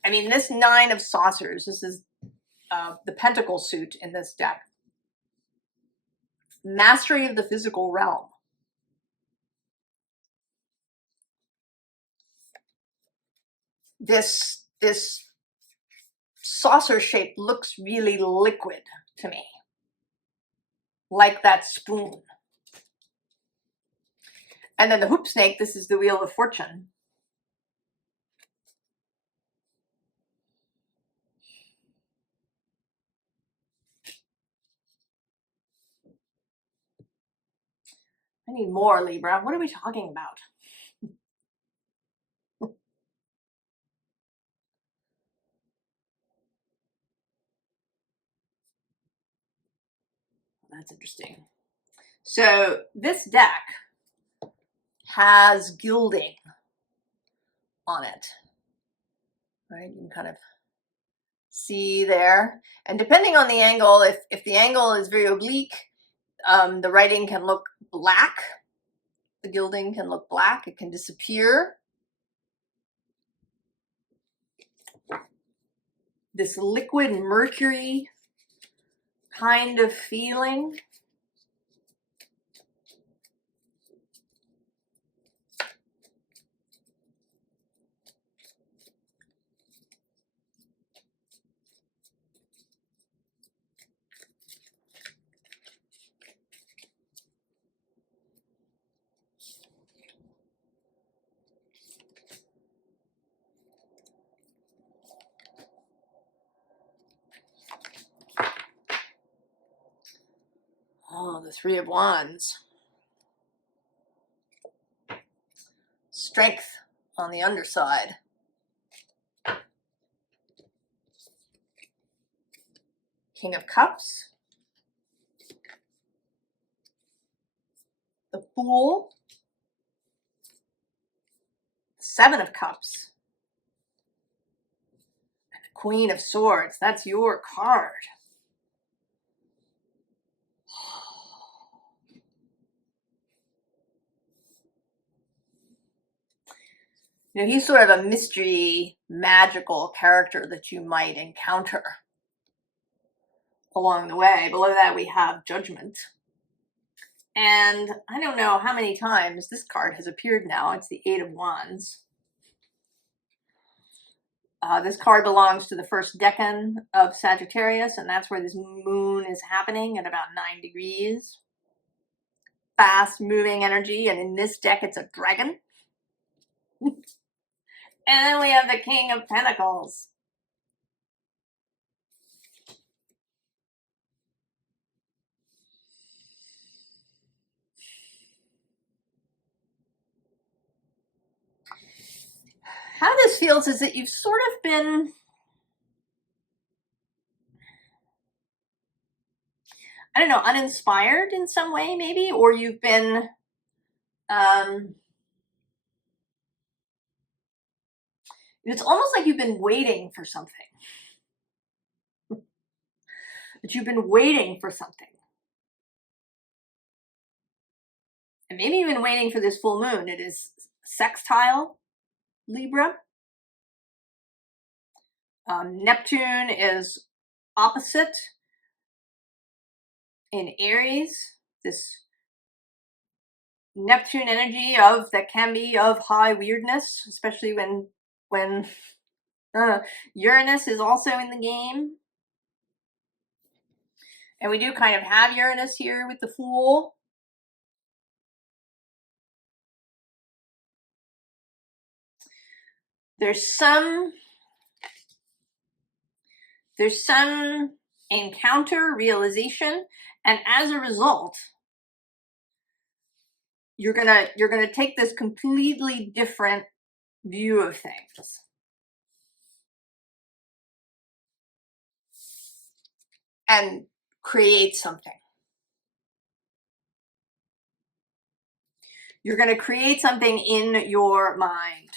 I mean, this Nine of Saucers, this is the Pentacle suit in this deck. Mastery of the physical realm. This saucer shape looks really liquid to me, like that spoon. And then the hoop snake, this is the Wheel of Fortune. I need more, Libra. What are we talking about? That's interesting. So this deck has gilding on it, right? You can kind of see there. And depending on the angle, if the angle is very oblique, the writing can look black. The gilding can look black. It can disappear. This liquid mercury kind of feeling. Oh, the Three of Wands. Strength on the underside. King of Cups. The Fool. Seven of Cups. And the Queen of Swords. That's your card. You know, he's sort of a mystery, magical character that you might encounter along the way. Below that, we have Judgment. And I don't know how many times this card has appeared now. It's the Eight of Wands. This card belongs to the first decan of Sagittarius, and that's where this moon is happening at about 9 degrees. Fast moving energy, and in this deck, it's a dragon. And then we have the King of Pentacles. How this feels is that you've sort of been, I don't know, uninspired in some way, maybe, or you've been, it's almost like you've been waiting for something. That you've been waiting for something. And maybe even waiting for this full moon. It is sextile Libra. Neptune is opposite in Aries. This Neptune energy that can be of high weirdness, especially when Uranus is also in the game. And we do kind of have Uranus here with the Fool. There's some encounter, realization, and as a result, you're gonna take this completely different view of things. And create something. You're going to create something in your mind.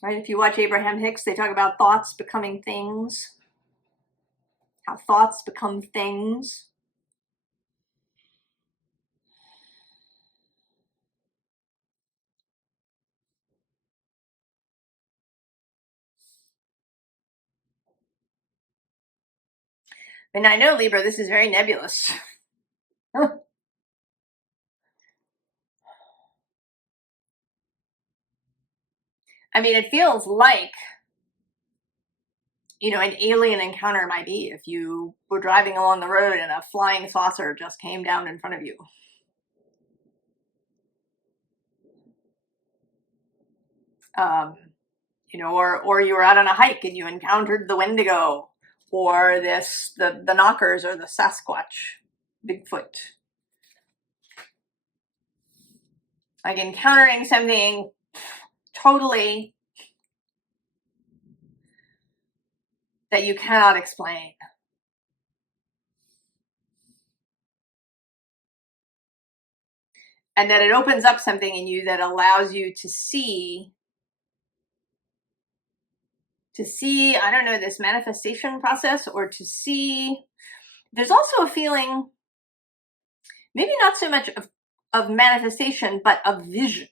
Right? If you watch Abraham Hicks, they talk about thoughts becoming things, how thoughts become things. And I know, Libra, this is very nebulous. I mean, it feels like, you know, an alien encounter might be if you were driving along the road and a flying saucer just came down in front of you. You know, or you were out on a hike and you encountered the Wendigo, or the Knockers, or the Sasquatch, Bigfoot. Like encountering something totally that you cannot explain. And that it opens up something in you that allows you to see, I don't know, this manifestation process, or to see, there's also a feeling, maybe not so much of manifestation, but of vision.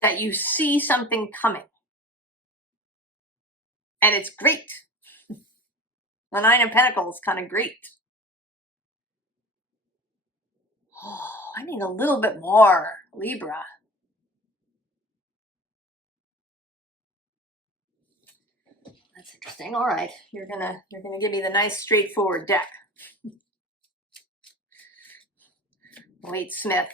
That you see something coming. And it's great. The Nine of Pentacles, kind of great. Oh, I need a little bit more, Libra. That's interesting. All right, you're gonna give me the nice straightforward deck. Wade Smith.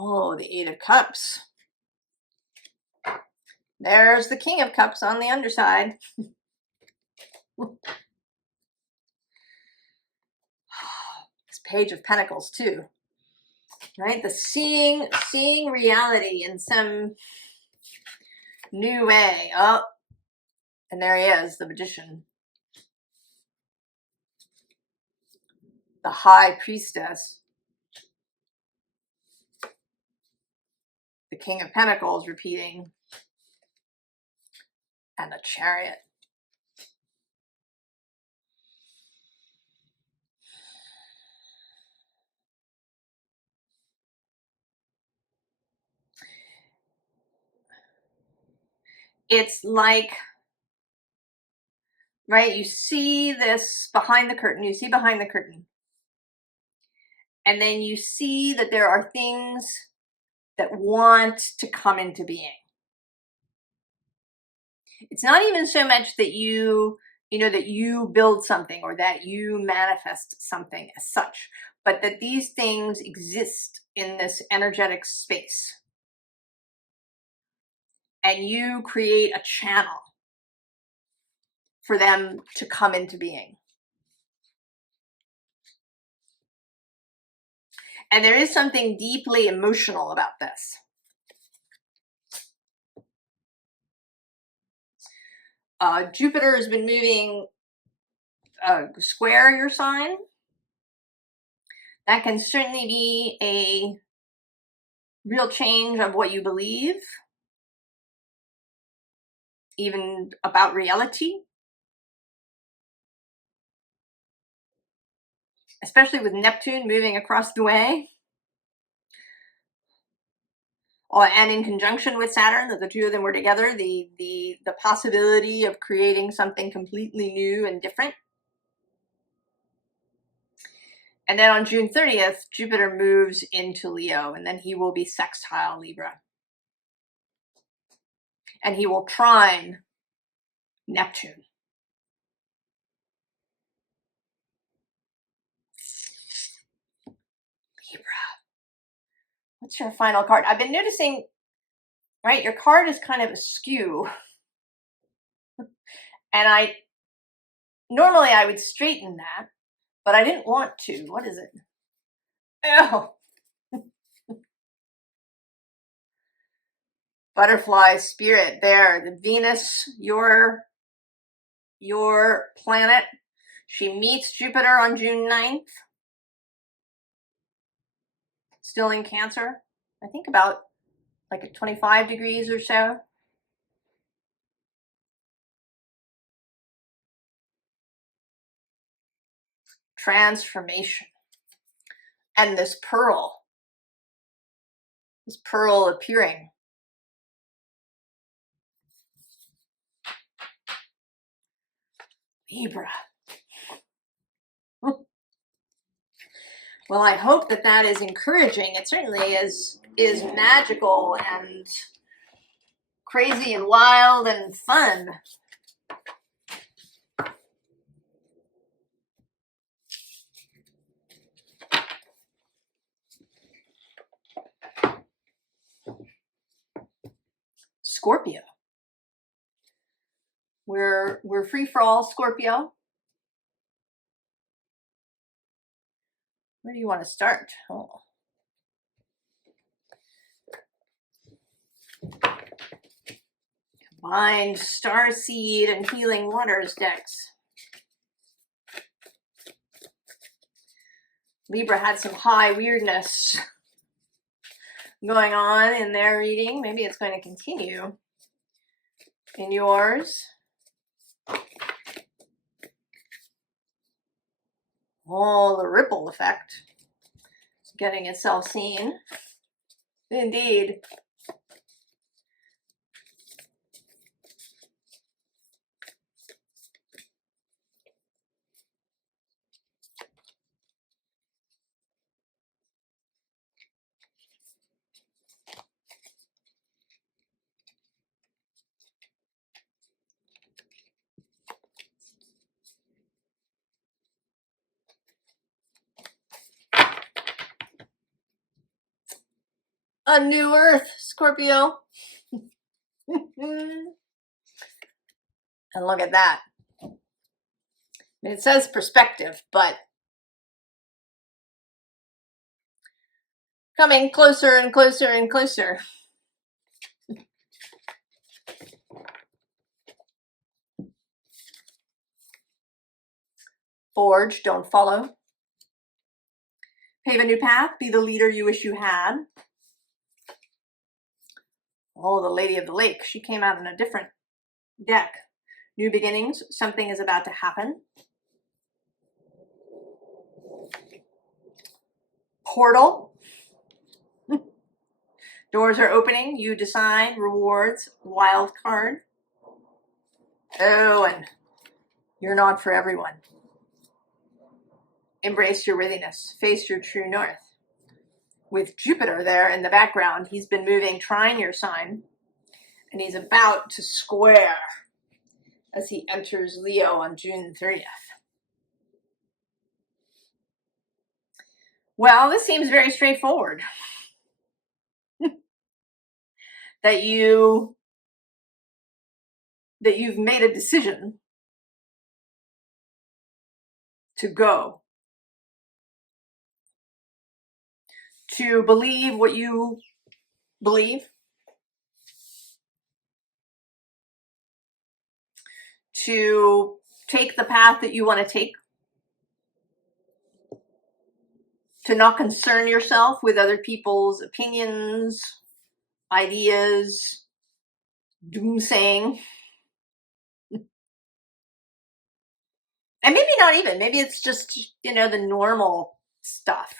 Oh, the Eight of Cups. There's the King of Cups on the underside. This Page of Pentacles too. Right? The seeing reality in some new way. Oh, and there he is, the Magician. The High Priestess. The King of Pentacles repeating. And the Chariot. It's like, right, you see this behind the curtain, and then you see that there are things that want to come into being. It's not even so much that that you build something or that you manifest something as such, but that these things exist in this energetic space. And you create a channel for them to come into being. And there is something deeply emotional about this. Jupiter has been moving square your sign. That can certainly be a real change of what you believe, even about reality. Especially with Neptune moving across the way. And in conjunction with Saturn, that the two of them were together, the possibility of creating something completely new and different. And then on June 30th, Jupiter moves into Leo, and then he will be sextile Libra. And he will trine Neptune. Libra. What's your final card? I've been noticing, right, your card is kind of askew. And normally I would straighten that, but I didn't want to. What is it? Oh. Butterfly spirit there. The Venus, your planet. She meets Jupiter on June 9th. Still in Cancer. I think about like at 25 degrees or so. Transformation. And this pearl appearing. Libra. Well, I hope that that is encouraging. It certainly is magical and crazy and wild and fun. Scorpio. We're free for all, Scorpio. Where do you want to start? Oh. Combined Starseed and Healing Waters decks. Libra had some high weirdness going on in their reading. Maybe it's going to continue in yours. Oh, the ripple effect is getting itself seen. Indeed. A new earth, Scorpio. And look at that. It says perspective, but coming closer and closer and closer. Forge, don't follow. Pave a new path, be the leader you wish you had. Oh, the Lady of the Lake. She came out in a different deck. New beginnings, something is about to happen. Portal. Doors are opening, you decide. Rewards, wild card. Oh, and you're not for everyone. Embrace your worthiness. Face your true north. With Jupiter there in the background, he's been moving trine your sign, and he's about to square as he enters Leo on June 30th. Well, this seems very straightforward. that you've made a decision to go, to believe what you believe, to take the path that you want to take, to not concern yourself with other people's opinions, ideas, doomsaying. And maybe not even, maybe it's just, the normal stuff.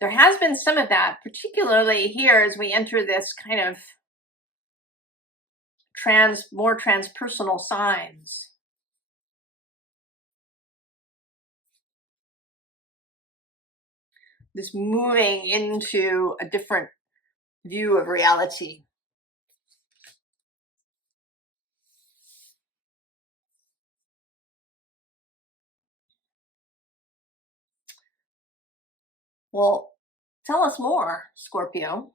There has been some of that, particularly here as we enter this kind of more transpersonal signs. This moving into a different view of reality. Well, tell us more, Scorpio.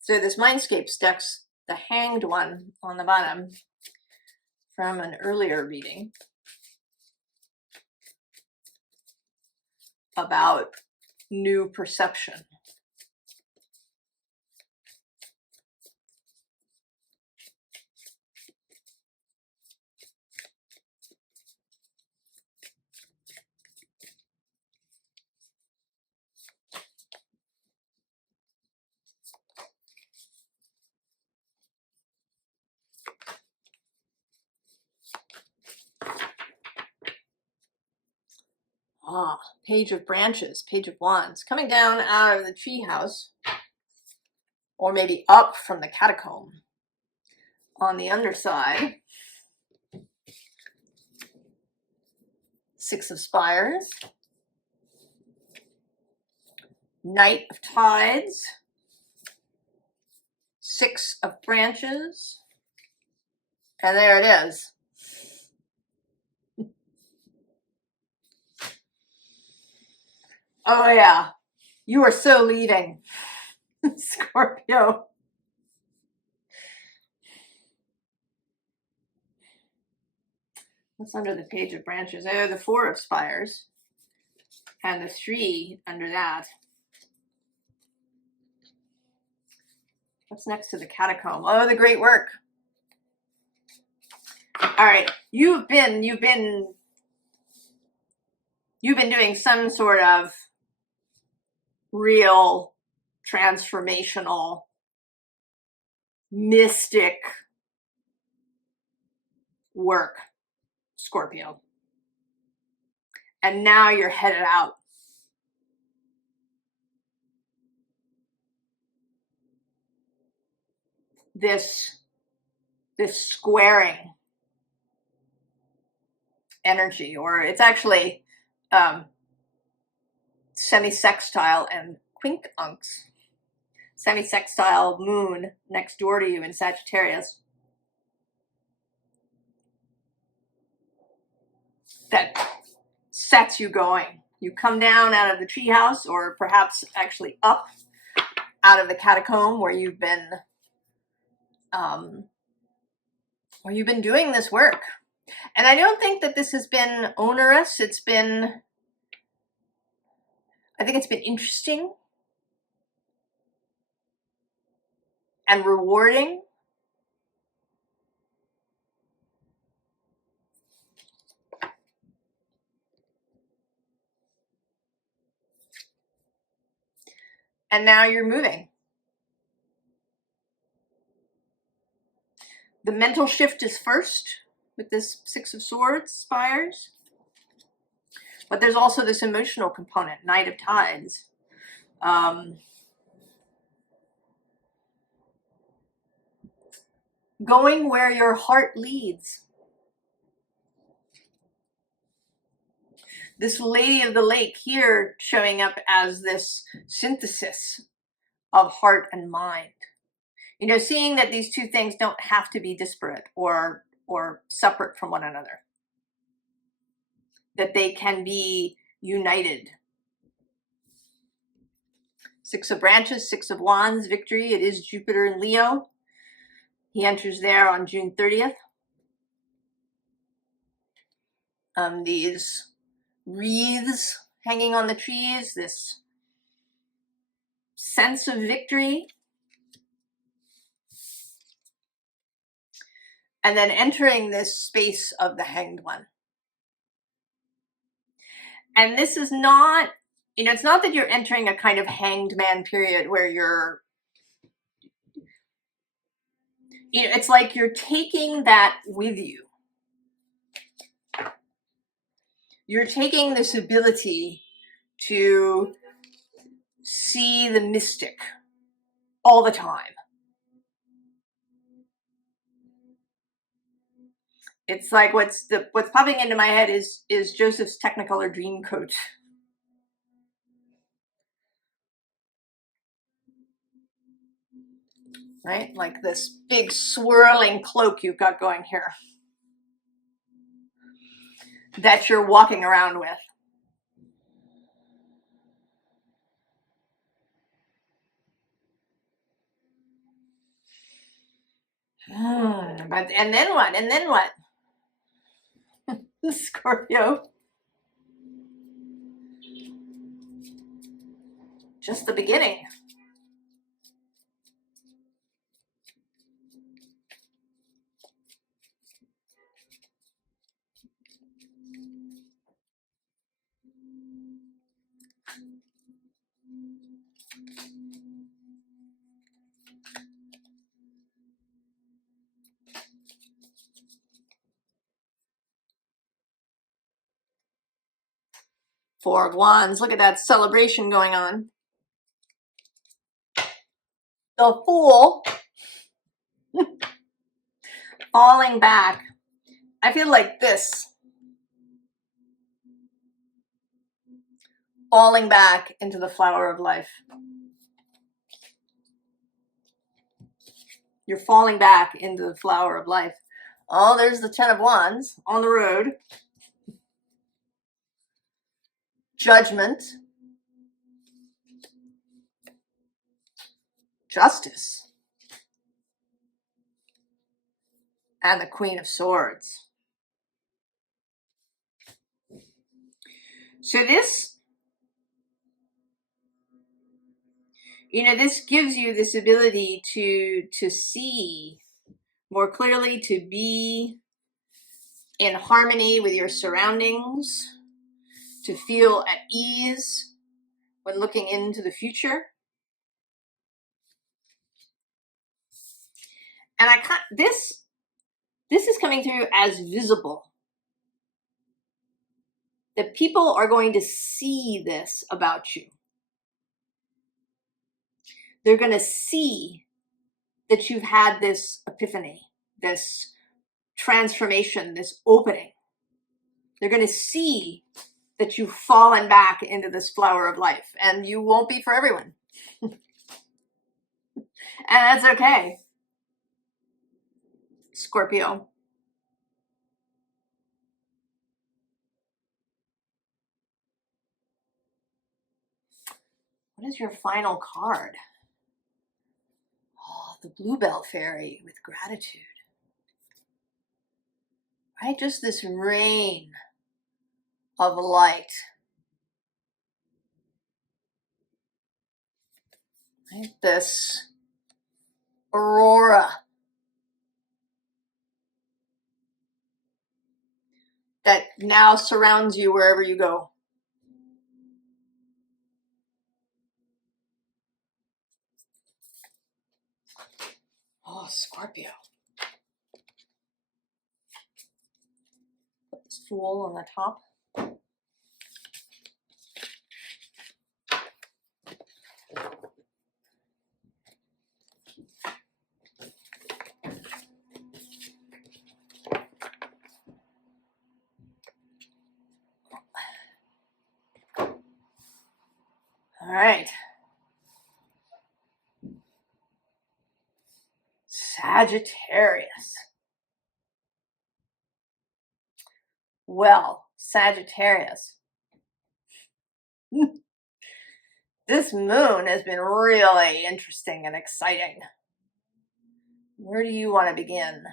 So this Mindscapes deck's the Hanged one on the bottom from an earlier reading about new perception. Ah, Page of Branches, Page of Wands, coming down out of the tree house, or maybe up from the catacomb. On the underside, Six of Spires, Knight of Tides, Six of Branches, and there it is. Oh yeah, you are so leading, Scorpio. What's under the Page of Branches? Oh, the Four of Spires, and the three under that. What's next to the catacomb? Oh, the great work. All right, you've been doing some sort of real transformational mystic work, Scorpio. And now you're headed out. This squaring energy, or it's actually semi-sextile and quincunx. Semi-sextile moon next door to you in Sagittarius. That sets you going. You come down out of the treehouse, or perhaps actually up out of the catacomb where you've been doing this work. And I don't think that this has been onerous. I think it's been interesting and rewarding. And now you're moving. The mental shift is first with this Six of Swords, Spires. But there's also this emotional component, Knight of Tides. Going where your heart leads. This Lady of the Lake here showing up as this synthesis of heart and mind. You know, seeing that these two things don't have to be disparate or separate from one another. That they can be united. Six of Branches, Six of Wands, victory. It is Jupiter in Leo. He enters there on June 30th. These wreaths hanging on the trees, this sense of victory. And then entering this space of the Hanged One. And this is not, you know, it's not that you're entering a kind of hanged man period where it's like you're taking that with you. You're taking this ability to see the mystic all the time. It's like what's popping into my head is Joseph's Technicolor Dreamcoat. right? Like this big swirling cloak you've got going here that you're walking around with. But and then what? And then what? Scorpio. Just the beginning. Four of Wands. Look at that celebration going on. The Fool falling back. I feel like this. Falling back into the flower of life. You're falling back into the flower of life. Oh, there's the Ten of Wands on the road. Judgment. Justice. And the Queen of Swords. So this, this gives you this ability to see more clearly, to be in harmony with your surroundings, to feel at ease when looking into the future. And this is coming through as visible. That people are going to see this about you. They're going to see that you've had this epiphany, this transformation, this opening. They're going to see that you've fallen back into this flower of life, and you won't be for everyone. And that's okay, Scorpio. What is your final card? Oh, the Bluebell Fairy with gratitude. Right? Just this rain of light. Right? This aurora that now surrounds you wherever you go. Oh, Scorpio. Put this Fool on the top. All right. Sagittarius. Well, Sagittarius. This moon has been really interesting and exciting. Where do you want to begin?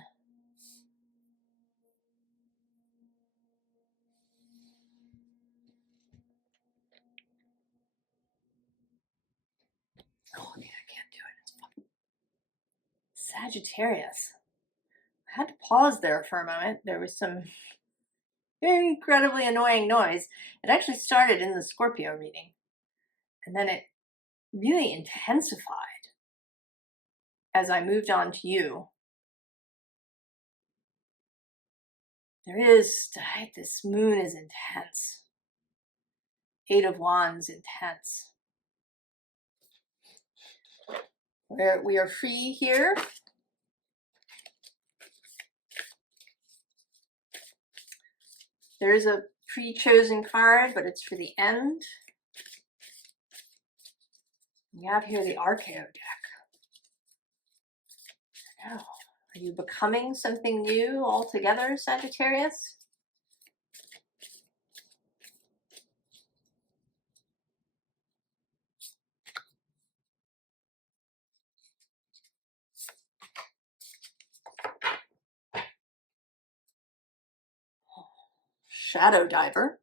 Oh, yeah, I can't do it. Sagittarius. I had to pause there for a moment. There was some incredibly annoying noise. It actually started in the Scorpio reading, and then it really intensified as I moved on to you. This moon is intense. Eight of Wands, intense. We are free here. There is a pre-chosen card, but it's for the end. We have here the Archeo deck. Oh, are you becoming something new altogether, Sagittarius? Shadow diver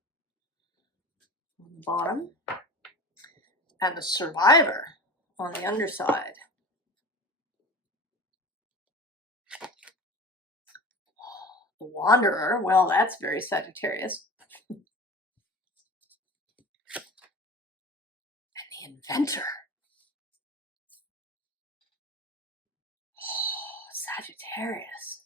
on the bottom, and the survivor on the underside. The wanderer, well, that's very Sagittarius. And the inventor. Oh, Sagittarius.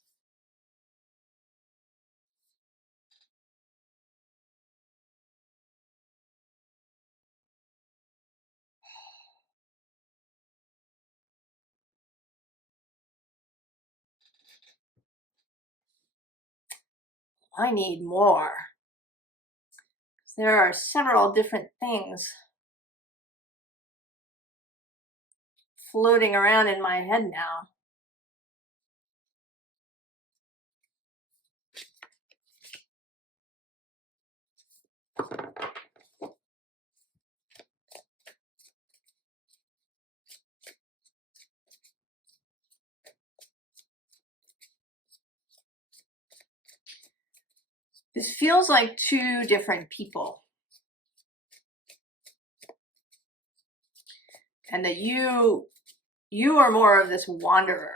I need more. There are several different things floating around in my head now. This feels like two different people. And that you are more of this wanderer.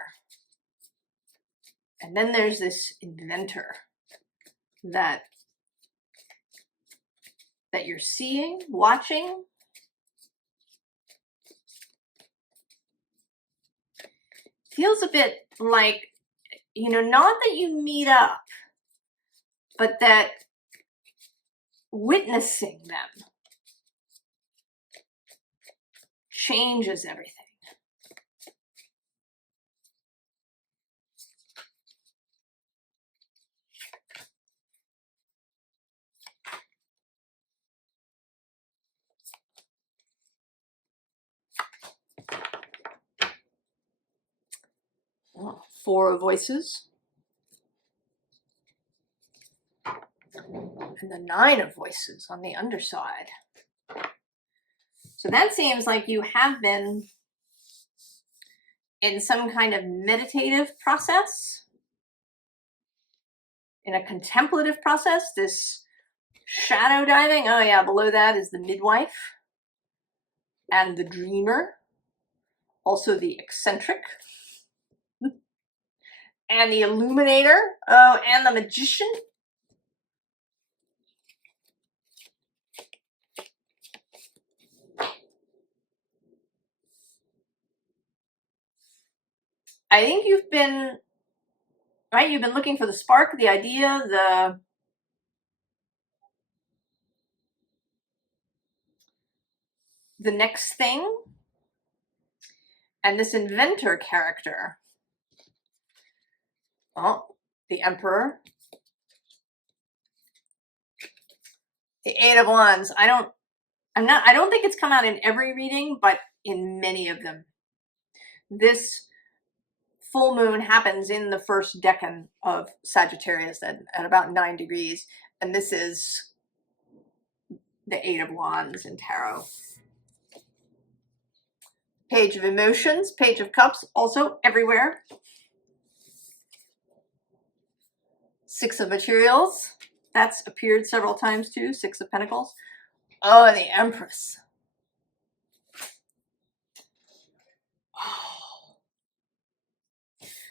And then there's this inventor that you're seeing, watching. Feels a bit like, you know, not that you meet up, but that witnessing them changes everything. Oh, 4 of voices. And the 9 of voices on the underside. So that seems like you have been in some kind of meditative process, in a contemplative process. This shadow diving, oh yeah, below that is the midwife and the dreamer, also the eccentric, and the illuminator, oh, and the magician. I think you've been, right, you've been looking for the spark, the idea, the next thing. And this inventor character, oh, the Emperor, the 8 of Wands. I don't think it's come out in every reading, but in many of them. This full moon happens in the first decan of Sagittarius at about 9 degrees. And this is the 8 of Wands in tarot. Page of Emotions, Page of Cups, also everywhere. 6 of Materials, that's appeared several times too. 6 of Pentacles. Oh, and the Empress. Oh.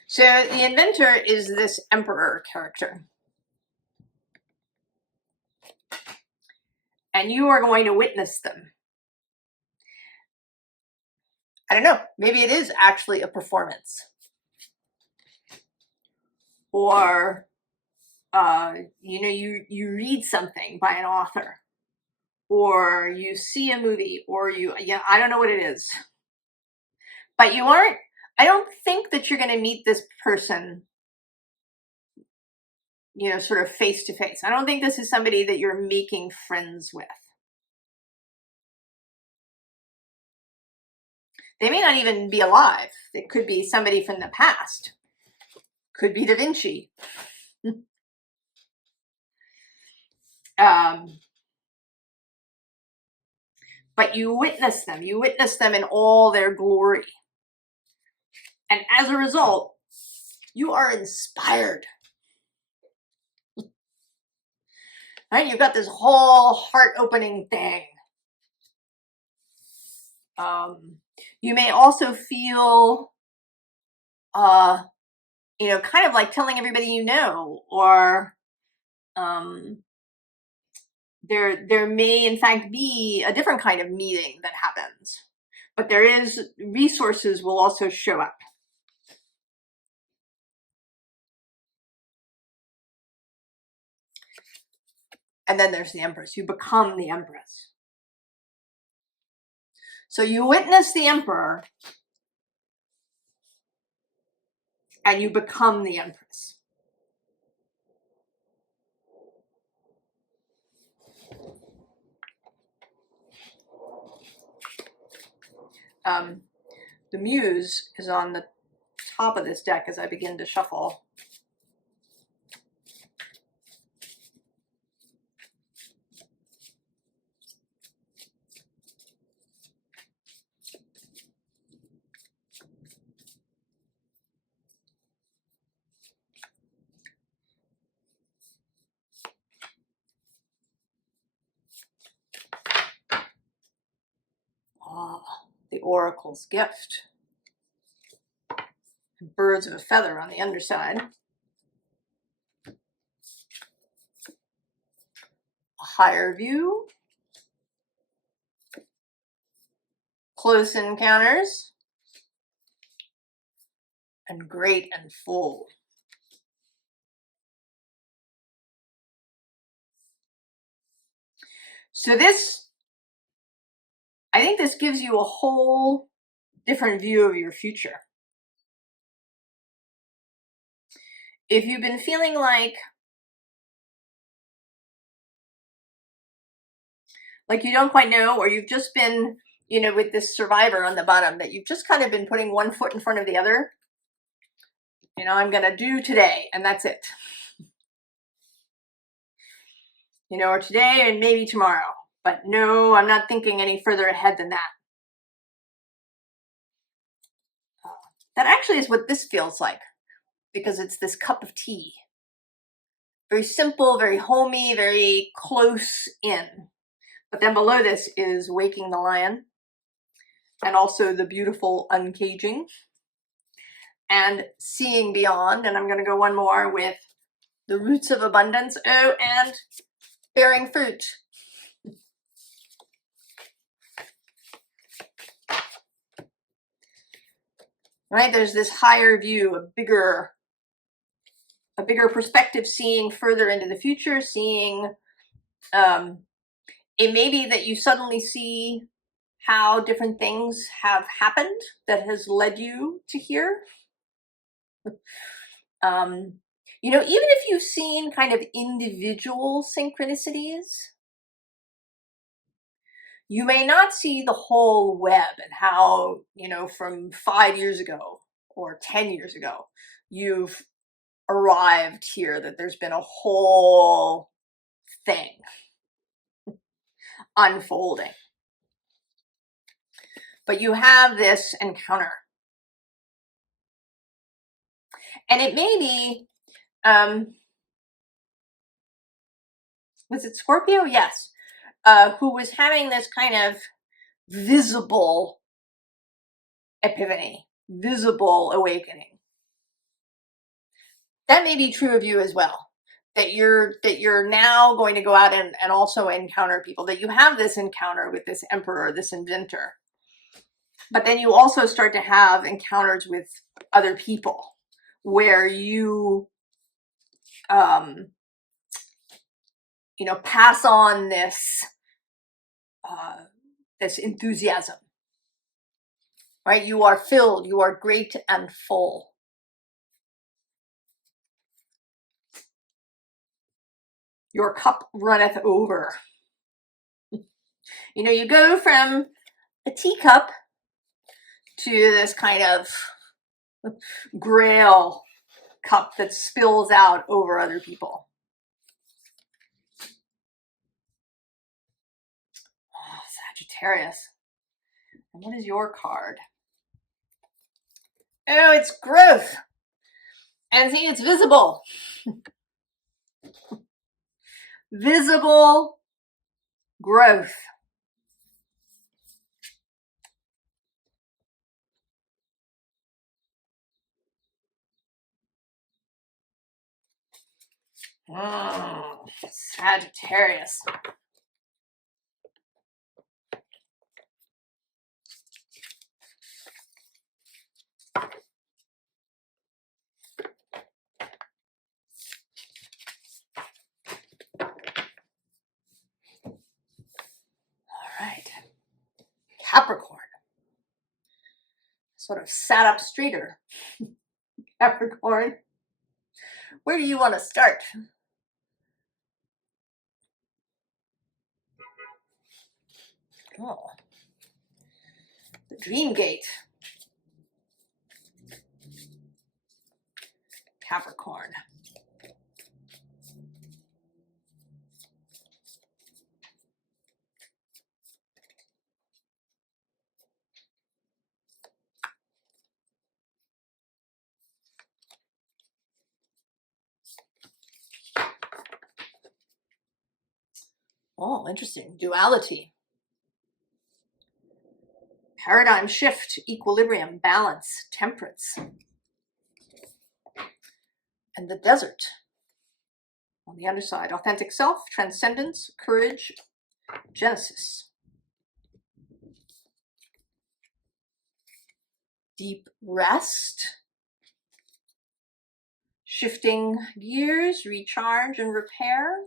So the inventor is this Emperor character. And you are going to witness them. I don't know, maybe it is actually a performance. Or, you know, you read something by an author. Or you see a movie, or I don't know what it is. But you aren't, I don't think that you're going to meet this person, you know, sort of face to face. I don't think this is somebody that you're making friends with. They may not even be alive. It could be somebody from the past. Could be Da Vinci. But you witness them. You witness them in all their glory. And as a result, you are inspired. Right? You've got this whole heart-opening thing. You may also feel, you know, kind of like telling everybody you know, or there may in fact be a different kind of meeting that happens, but there is resources will also show up. And then there's the Empress. You become the Empress. So you witness the Emperor and you become the Empress. The Muse is on the top of this deck as I begin to shuffle. The Oracle's Gift. Birds of a feather on the underside. A higher view. Close encounters. And great and full. So this, I think this gives you a whole different view of your future. If you've been feeling like you don't quite know, or you've just been, you know, with this Survivor on the bottom, that you've just kind of been putting one foot in front of the other. You know, I'm going to do today, and that's it. You know, or today and maybe tomorrow. But no, I'm not thinking any further ahead than that. That actually is what this feels like, because it's this cup of tea. Very simple, very homey, very close in. But then below this is Waking the Lion, and also the beautiful Uncaging, and Seeing Beyond. And I'm going to go one more with the Roots of Abundance. Oh, and Bearing Fruit. Right? There's this higher view, a bigger perspective, seeing further into the future, seeing, it may be that you suddenly see how different things have happened that has led you to here. You know, even if you've seen kind of individual synchronicities, you may not see the whole web, and how, you know, from 5 years ago or 10 years ago, you've arrived here, that there's been a whole thing unfolding. But you have this encounter. And it may be, was it Scorpio? Yes. Who was having this kind of visible epiphany, visible awakening. That may be true of you as well. That you're now going to go out and also encounter people, that you have this encounter with this emperor, this inventor. But then you also start to have encounters with other people where you, you know, pass on this, this enthusiasm, right? You are filled, you are great and full. Your cup runneth over. You know, you go from a teacup to this kind of grail cup that spills out over other people. Oh, Sagittarius. And what is your card? Oh, it's growth. And see, it's visible. Visible growth. Sagittarius. All right. Capricorn. Sort of sat up straighter. Capricorn. Where do you want to start? Oh, the dream gate. Capricorn. Oh, interesting. Duality. Paradigm shift, equilibrium, balance, temperance. And the desert. On the underside, authentic self, transcendence, courage, Genesis. Deep rest. Shifting gears, recharge and repair.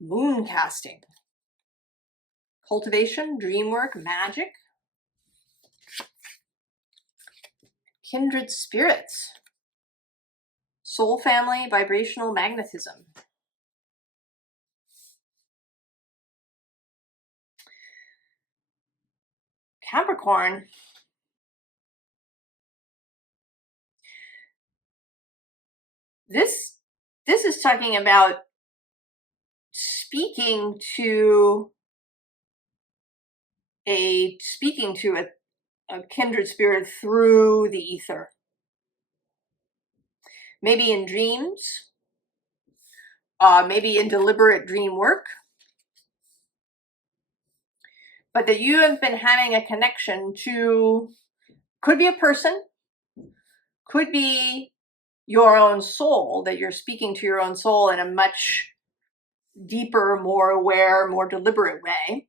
Moon casting. Cultivation, dream work, magic. Kindred spirits. Soul family, vibrational magnetism. Capricorn. This is talking about speaking to a kindred spirit through the ether. Maybe in dreams, maybe in deliberate dream work, but that you have been having a connection to, could be a person, could be your own soul, that you're speaking to your own soul in a much deeper, more aware, more deliberate way.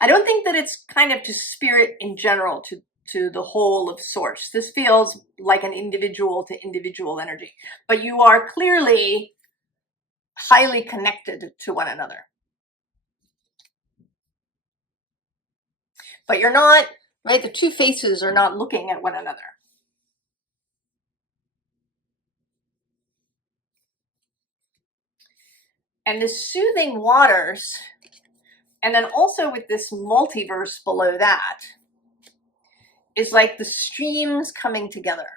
I don't think that it's kind of to spirit in general, to the whole of source. This feels like an individual to individual energy, but you are clearly highly connected to one another. But you're not, right? The two faces are not looking at one another. And the soothing waters, and then also with this multiverse below that, is like the streams coming together.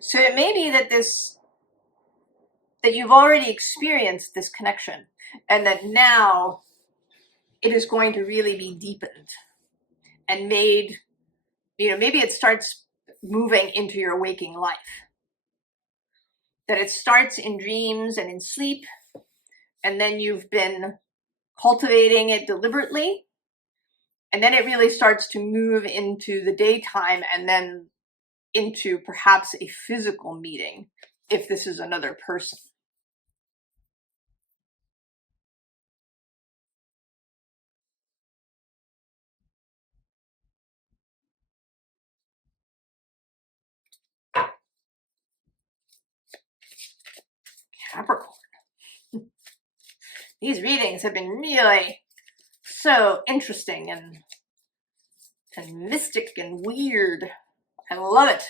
So it may be that that you've already experienced this connection, and that now it is going to really be deepened and made, maybe it starts moving into your waking life. That it starts in dreams and in sleep, and then you've been cultivating it deliberately, and then it really starts to move into the daytime, and then into perhaps a physical meeting, if this is another person. Capricorn. These readings have been really so interesting and mystic and weird. I love it.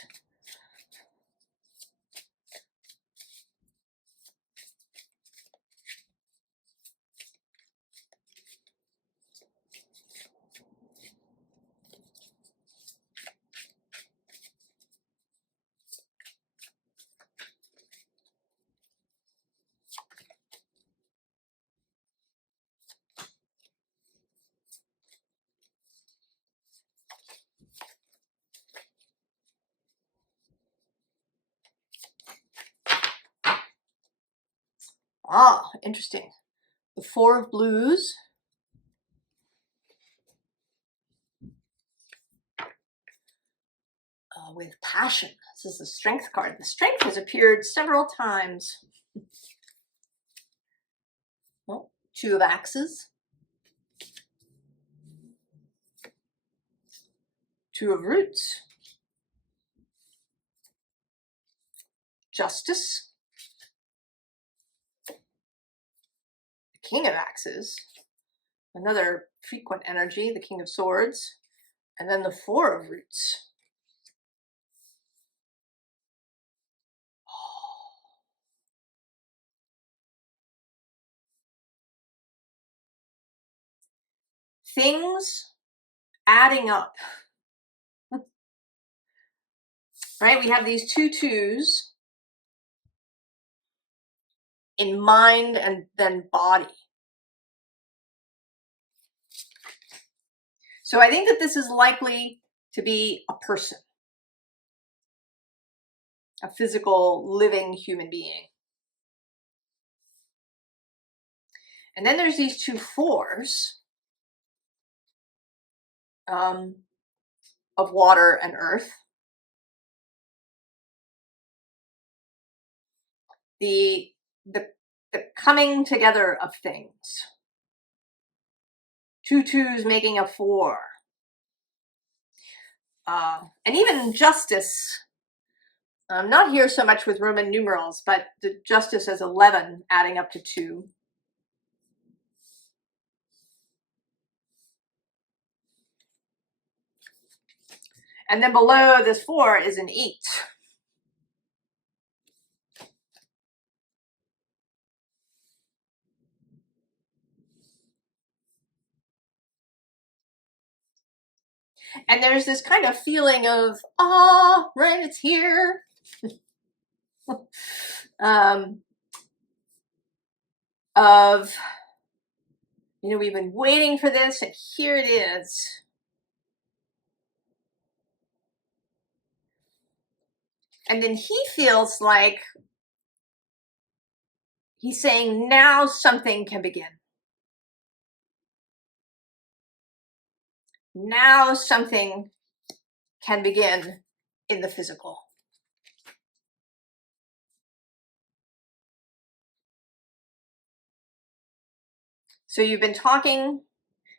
Ah, interesting. The Four of Blues. With passion. This is the Strength card. The Strength has appeared several times. Well, Two of Axes. Two of Roots. Justice. The King of Axes. Another frequent energy, the King of Swords. And then the Four of Roots. Things adding up. Right? We have these two twos in mind and then body. So I think that this is likely to be a person, a physical, living human being. And then there's these two fours of water and earth. The coming together of things. Two twos making a four. And even justice, not here so much with Roman numerals, but the justice as 11 adding up to 2. And then below this 4 is an 8. And there's this kind of feeling of, ah, right, it's here. Of, you know, we've been waiting for this, and here it is. And then he feels like he's saying, now something can begin. Now something can begin in the physical. So you've been talking,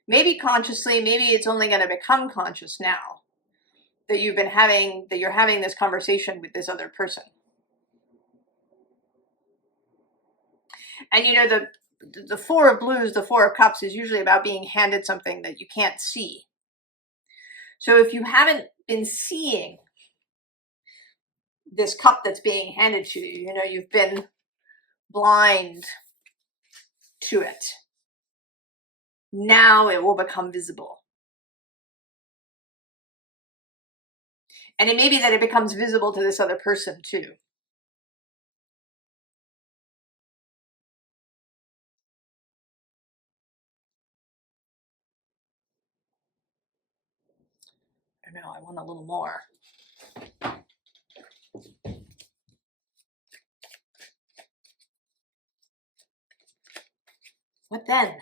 maybe consciously, maybe it's only going to become conscious now that you're having this conversation with this other person. And you know, the Four of Blues, the Four of Cups is usually about being handed something that you can't see. So if you haven't been seeing this cup that's being handed to you, you know, you've been blind to it. Now it will become visible. And it may be that it becomes visible to this other person too. I don't know, I want a little more. What then?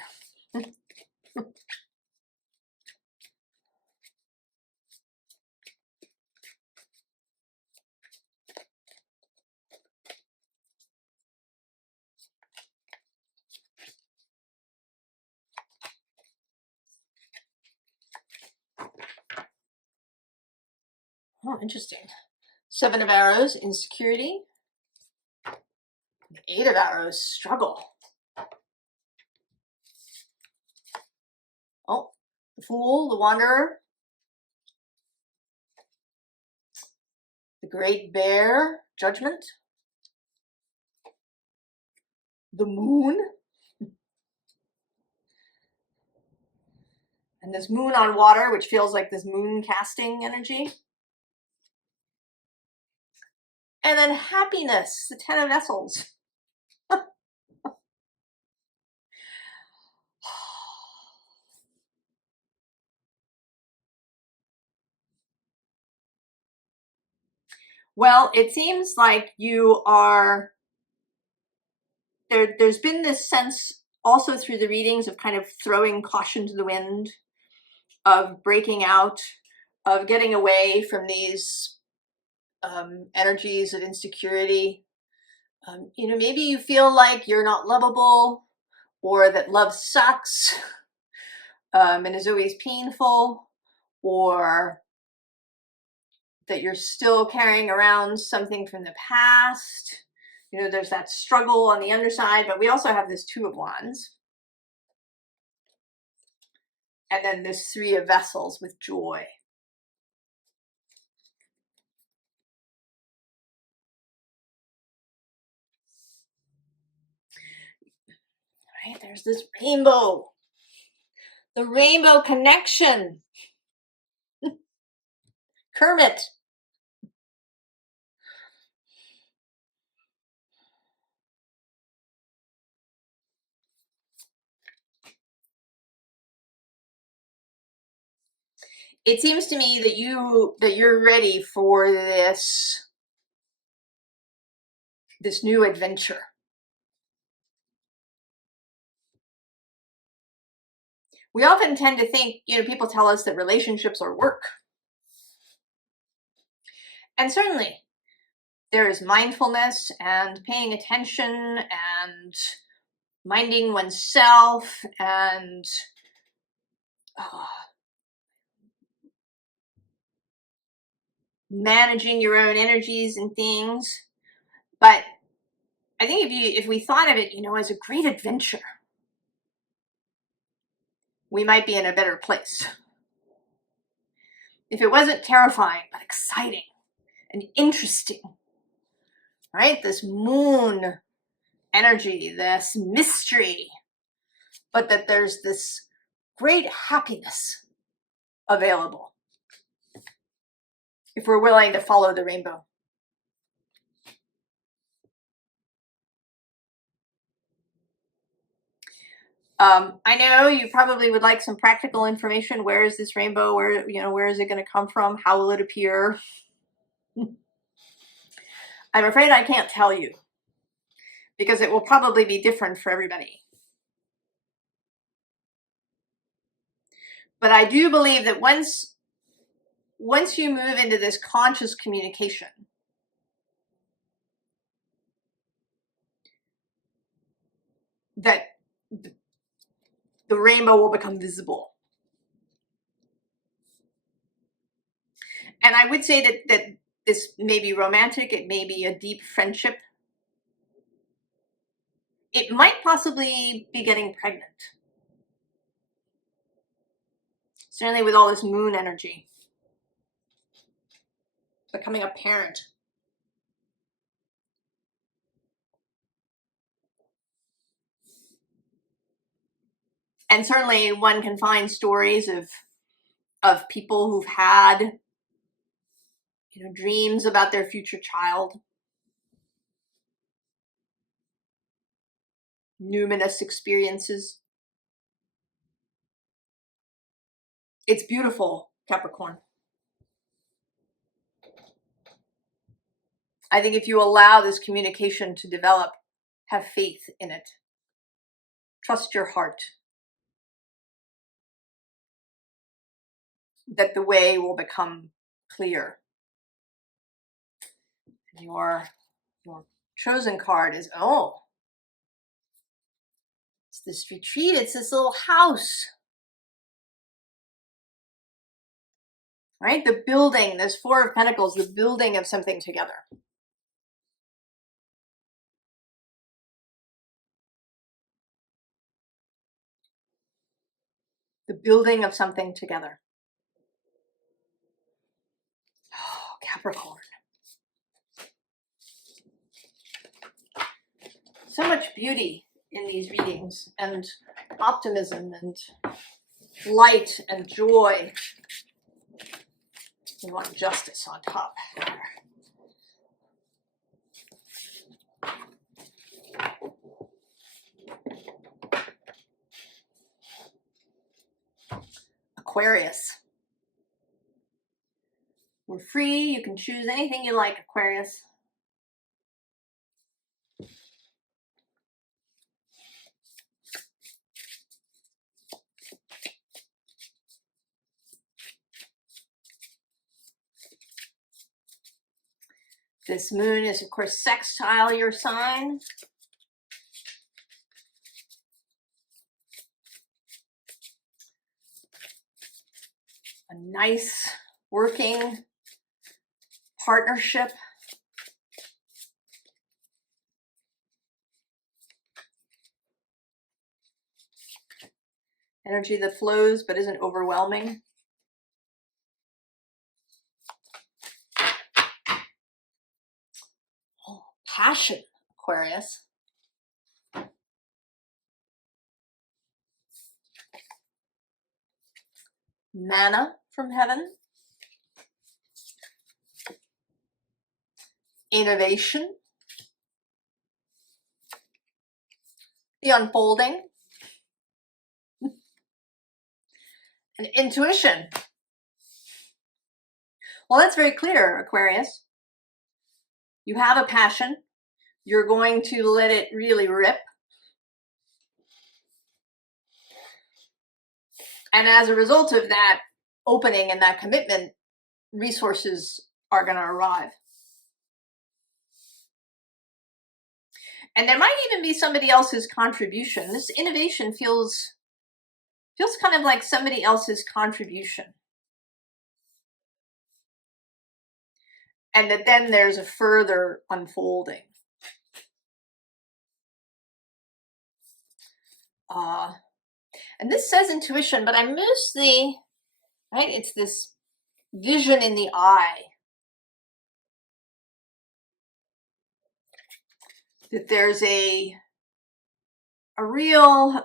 Oh, interesting. 7 of Arrows, insecurity. The 8 of Arrows, struggle. Oh, the Fool, the Wanderer. The Great Bear, judgment. The Moon. And this moon on water, which feels like this moon casting energy. And then happiness, the 10 of Vessels. Well, it seems like you are, there's been this sense also through the readings of kind of throwing caution to the wind, of breaking out, of getting away from these energies of insecurity. You know, maybe you feel like you're not lovable, or that love sucks and is always painful, or that you're still carrying around something from the past. You know, there's that struggle on the underside, but we also have this Two of Wands. And then this Three of Vessels with joy. Right, there's this rainbow. The rainbow connection. Kermit. It seems to me that you're ready for this new adventure. We often tend to think, you know, people tell us that relationships are work. And certainly there is mindfulness and paying attention and minding oneself and managing your own energies and things. But I think if we thought of it, you know, as a great adventure, we might be in a better place. If it wasn't terrifying, but exciting and interesting, right? This moon energy, this mystery, but that there's this great happiness available if we're willing to follow the rainbow. I know you probably would like some practical information. Where is this rainbow? Where, you know, where is it going to come from? How will it appear? I'm afraid I can't tell you, because it will probably be different for everybody. But I do believe that once you move into this conscious communication, that the rainbow will become visible. And I would say that this may be romantic, it may be a deep friendship. It might possibly be getting pregnant. Certainly with all this moon energy. Becoming a parent. And certainly one can find stories of people who've had, you know, dreams about their future child. Numinous experiences. It's beautiful, Capricorn. I think if you allow this communication to develop, have faith in it. Trust your heart. That the way will become clear. Your chosen card is, oh, it's this retreat, it's this little house. Right? The building, this Four of Pentacles, the building of something together. The building of something together. Oh, Capricorn. So much beauty in these readings, and optimism and light and joy. We want justice on top. Aquarius. We're free. You can choose anything you like, Aquarius. This moon is, of course, sextile your sign. A nice working partnership. Energy that flows but isn't overwhelming. Oh, passion, Aquarius. Manna from heaven. Innovation. The unfolding. And intuition. Well, that's very clear, Aquarius. You have a passion. You're going to let it really rip. And as a result of that opening and that commitment, resources are going to arrive. And there might even be somebody else's contribution. This innovation feels kind of like somebody else's contribution. And that then there's a further unfolding. And this says intuition, but I missed the, right? It's this vision in the eye. That there's a real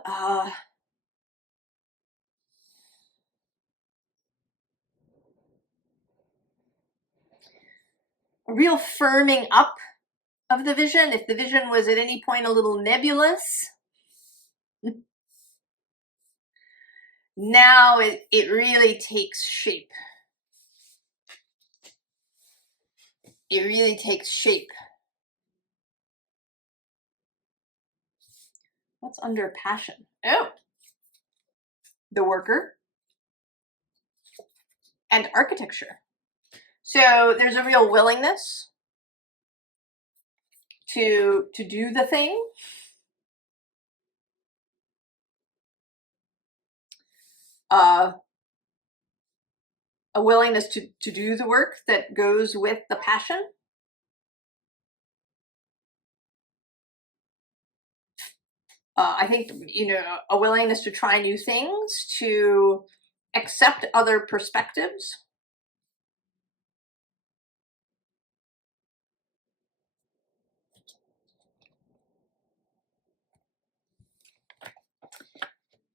firming up of the vision. If the vision was at any point a little nebulous, now it really takes shape. It really takes shape. What's under passion? Oh, the worker and architecture. So there's a real willingness to do the thing. A willingness to do the work that goes with the passion. I think, a willingness to try new things, to accept other perspectives.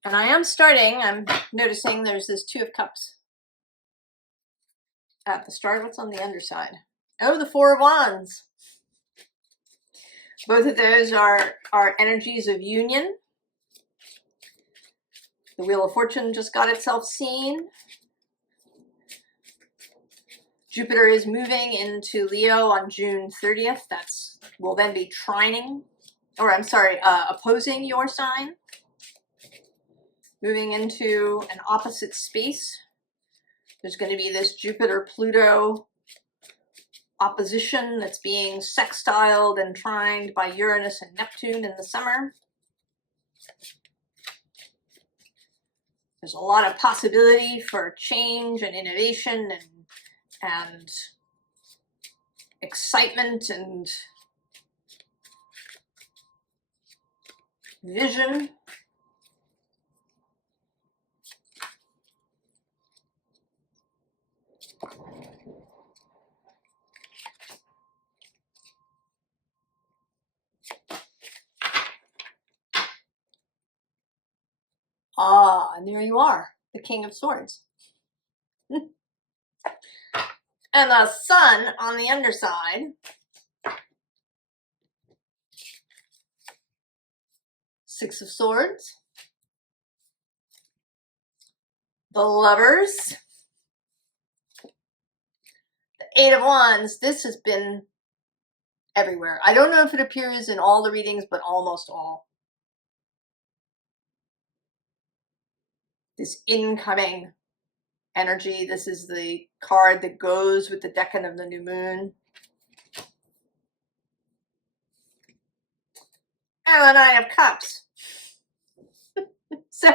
And I'm noticing there's this Two of Cups at the start. What's on the underside? Oh, the Four of Wands. Both of those are energies of union. The Wheel of Fortune just got itself seen. Jupiter is moving into Leo on June 30th. Will then be opposing your sign. Moving into an opposite space. There's going to be this Jupiter-Pluto opposition that's being sextiled and trined by Uranus and Neptune in the summer. There's a lot of possibility for change and innovation and excitement and vision. And there you are, the King of Swords. And the Sun on the underside. Six of Swords. The Lovers. The Eight of Wands. This has been everywhere. I don't know if it appears in all the readings, but almost all. This incoming energy. This is the card that goes with the decan of the new moon. and the Nine of Cups. So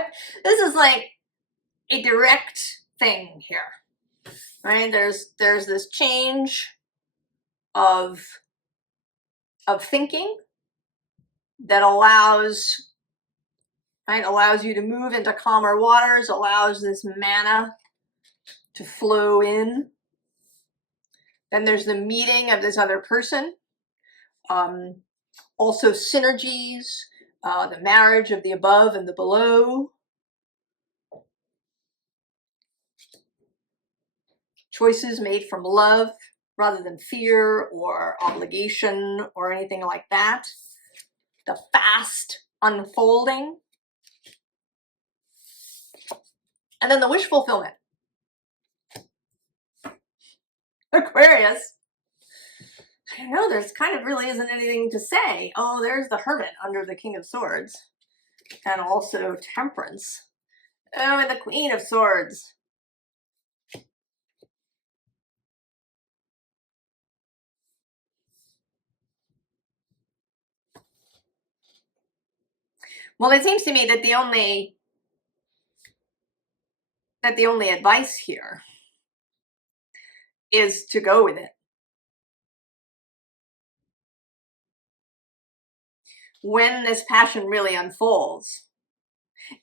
this is like a direct thing here, right? There's this change of thinking that allows, right, allows you to move into calmer waters, allows this mana to flow in. Then there's the meeting of this other person. Also synergies, the marriage of the above and the below. Choices made from love rather than fear or obligation or anything like that. The fast unfolding. And then the wish fulfillment. Aquarius. I don't know, there's kind of really isn't anything to say. Oh, there's the Hermit under the King of Swords. And also Temperance. Oh, and the Queen of Swords. Well, it seems to me that the only advice here is to go with it. When this passion really unfolds.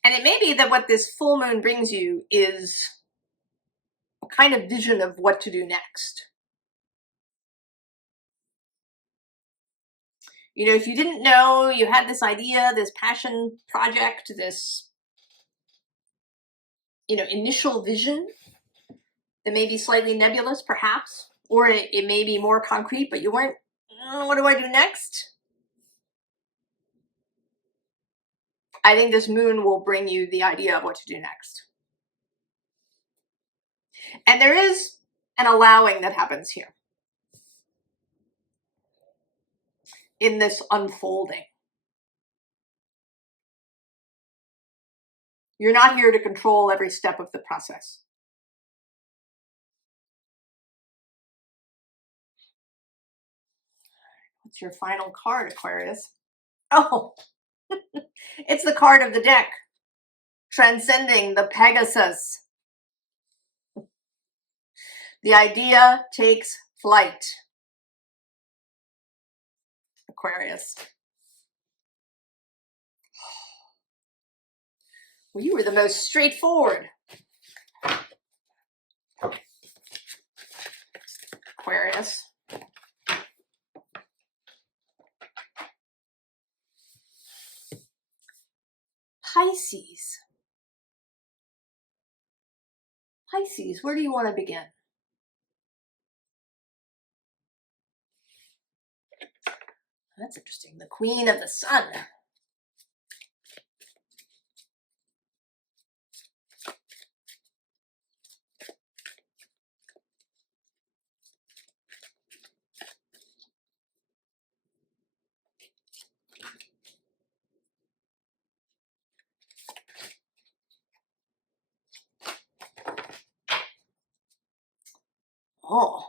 And it may be that what this full moon brings you is a kind of vision of what to do next. You know, if you didn't know you had this idea, this passion project, this, you know, initial vision that may be slightly nebulous perhaps, or it may be more concrete, but you weren't, what do I do next? I think this moon will bring you the idea of what to do next. And there is an allowing that happens here in this unfolding. You're not here to control every step of the process. What's your final card, Aquarius? Oh, it's the card of the deck, transcending the Pegasus. The idea takes flight, Aquarius. Well, you were the most straightforward, Aquarius. Pisces. Pisces, where do you want to begin? That's interesting. The Queen of the Sun. Oh,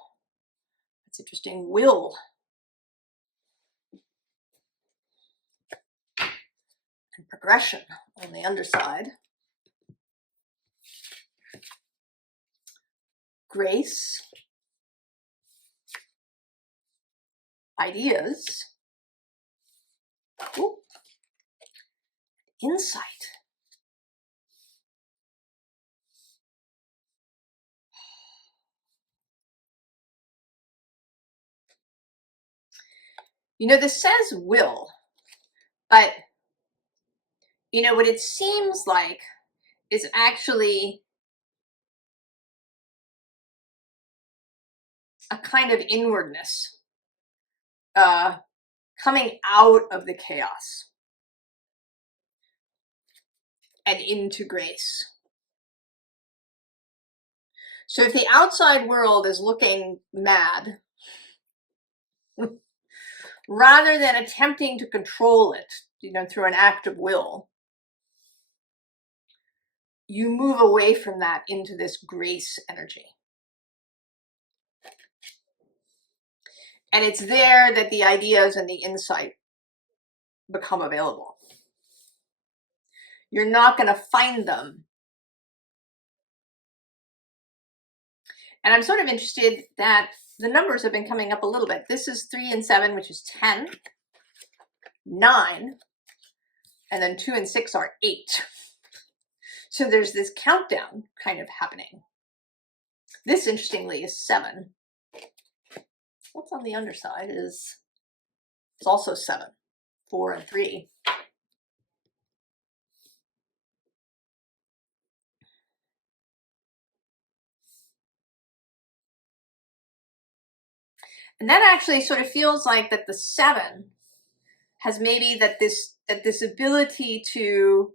that's interesting. Will. And progression on the underside. Grace. Ideas. Ooh. Insight. You know, this says will, but you know what it seems like is actually a kind of inwardness coming out of the chaos and into grace. So if the outside world is looking mad, rather than attempting to control it, you know, through an act of will, you move away from that into this grace energy. And it's there that the ideas and the insight become available. You're not going to find them. And I'm sort of interested that the numbers have been coming up a little bit. This is 3 and 7, which is 10, 9, and then 2 and 6 are 8. So there's this countdown kind of happening. This, interestingly, is 7. What's on the underside is it's also 7, 4, and 3. And that actually sort of feels like that the 7 has maybe that this ability to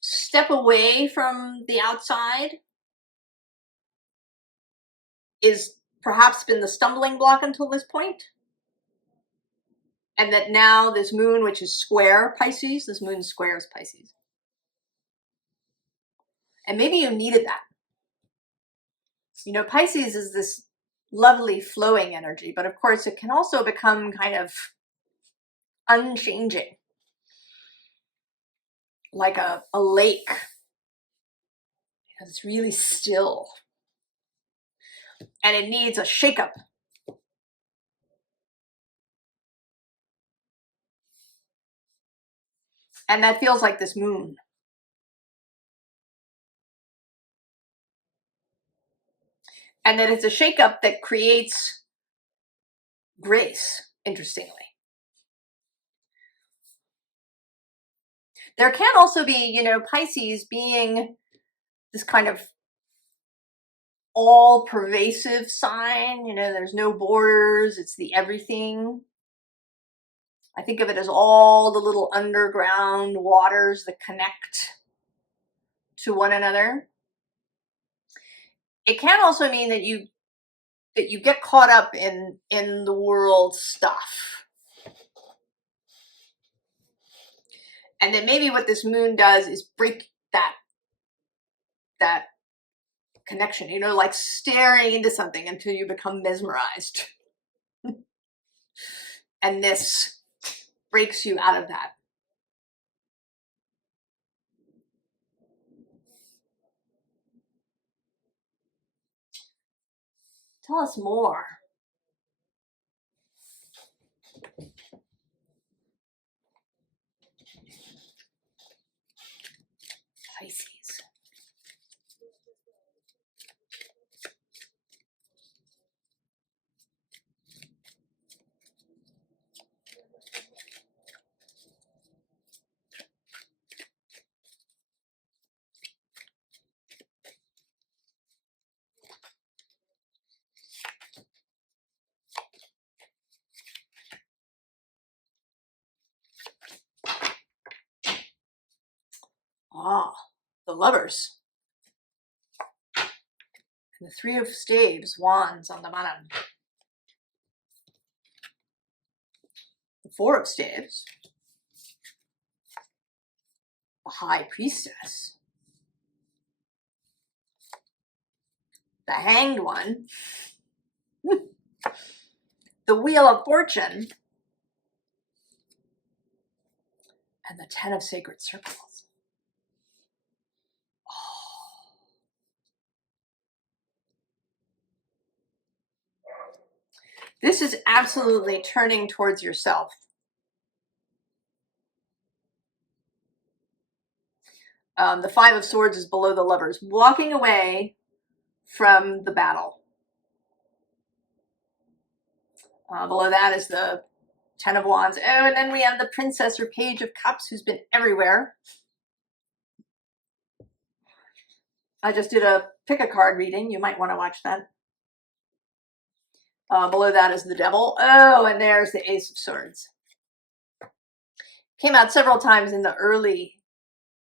step away from the outside is perhaps been the stumbling block until this point. And that now this moon, which is square Pisces, this moon squares Pisces. And maybe you needed that. You know, Pisces is this lovely flowing energy, but of course it can also become kind of unchanging, like a lake. It's really still. And it needs a shakeup. And that feels like this moon. And that it's a shakeup that creates grace, interestingly. There can also be, you know, Pisces being this kind of all pervasive sign. You know, there's no borders, it's the everything. I think of it as all the little underground waters that connect to one another. It can also mean that you get caught up in the world stuff. And then maybe what this moon does is break that connection, you know, like staring into something until you become mesmerized. And this breaks you out of that. Tell us more. Pisces. Ah, the Lovers. And the 3 of Staves, Wands on the bottom. The 4 of Staves. The High Priestess. The Hanged One. The Wheel of Fortune. And the 10 of Sacred Circles. This is absolutely turning towards yourself. The 5 of Swords is below the Lovers, walking away from the battle. Below that is the 10 of Wands. Oh, and then we have the Princess or Page of Cups, who's been everywhere. I just did a pick a card reading. You might want to watch that. Below that is the Devil. Oh, and there's the Ace of Swords. Came out several times in the early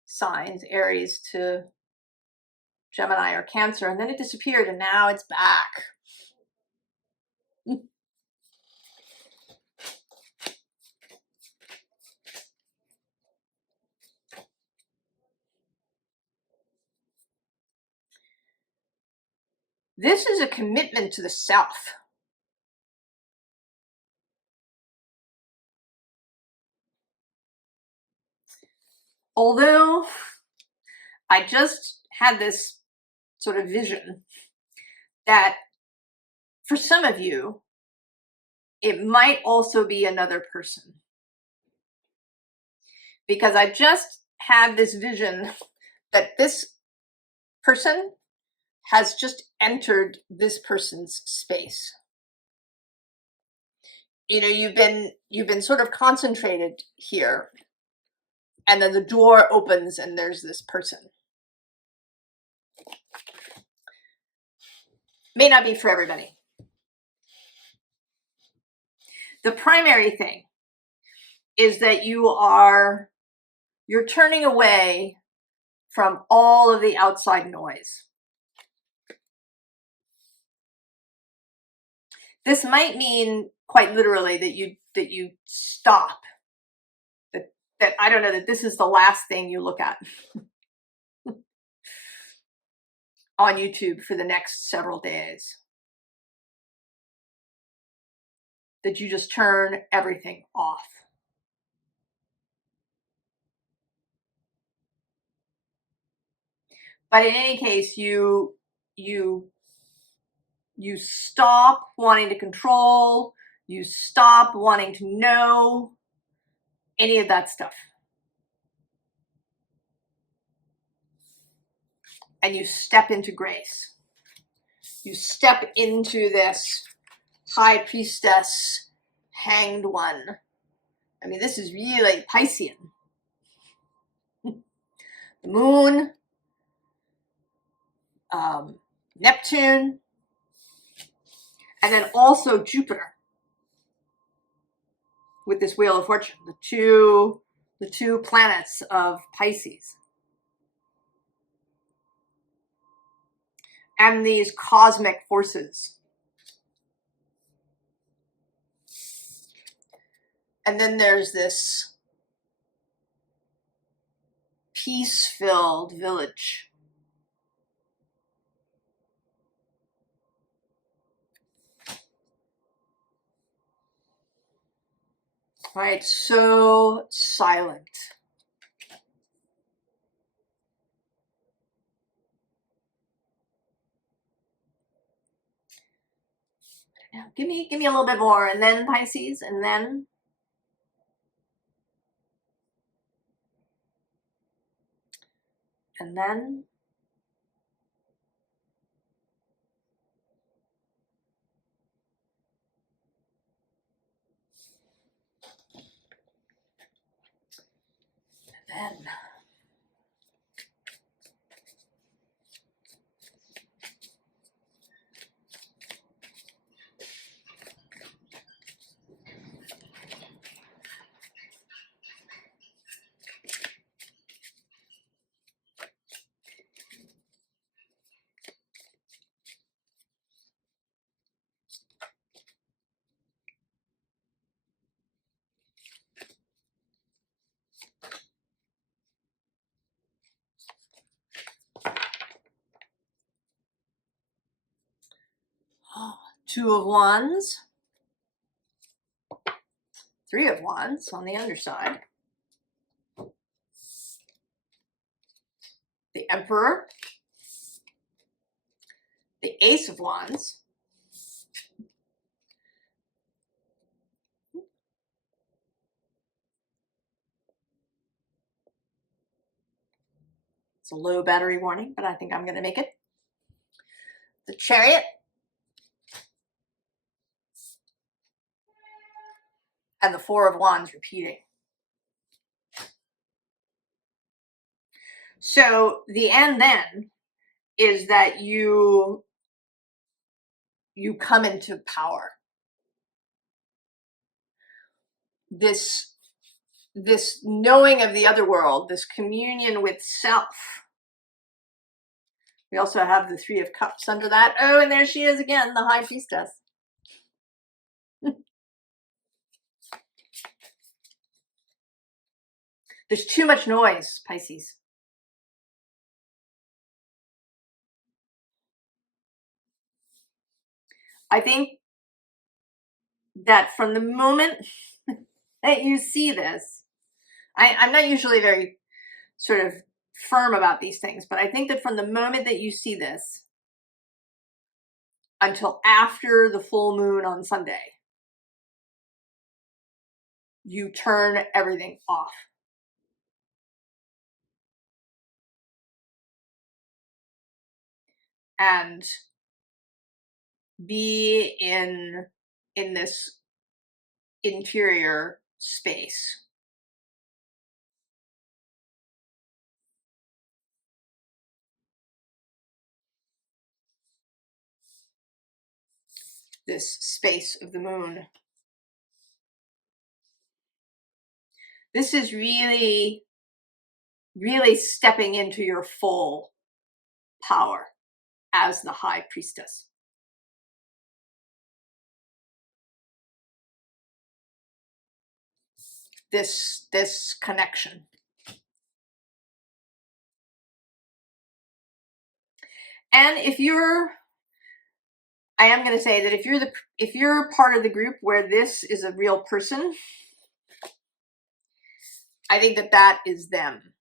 signs, Aries to Gemini or Cancer, and then it disappeared, and now it's back. This is a commitment to the self. although I just had this sort of vision that for some of you, it might also be another person. Because I just had this vision that this person has just entered this person's space. You know, you've been sort of concentrated here, and then the door opens and there's this person. May not be for everybody. The primary thing is that you're turning away from all of the outside noise. This might mean quite literally that you stop. That I don't know, that this is the last thing you look at on YouTube for the next several days. That you just turn everything off. But in any case, you stop wanting to control, you stop wanting to know any of that stuff. And you step into grace. You step into this high priestess, hanged one. I mean, this is really Piscean. The moon, Neptune, and then also Jupiter with this Wheel of Fortune, the two planets of Pisces. And these cosmic forces. And then there's this peace-filled village. Right, so silent. Now, give me a little bit more, and then Pisces, and then and then Two of Wands, Three of Wands on the underside, the Emperor, the Ace of Wands, it's a low battery warning, but I think I'm going to make it, the Chariot, and the Four of Wands repeating. So the end then is that you come into power. This knowing of the other world, this communion with self. We also have the Three of Cups under that. Oh, and there she is again, the High Priestess. There's too much noise, Pisces. I think that from the moment that you see this, I'm not usually very sort of firm about these things, but I think that from the moment that you see this until after the full moon on Sunday, you turn everything off. And be in this interior space. This space of the moon. This is really, really stepping into your full power as the high priestess. This connection. And I am going to say that if you're part of the group where this is a real person, I think that is them.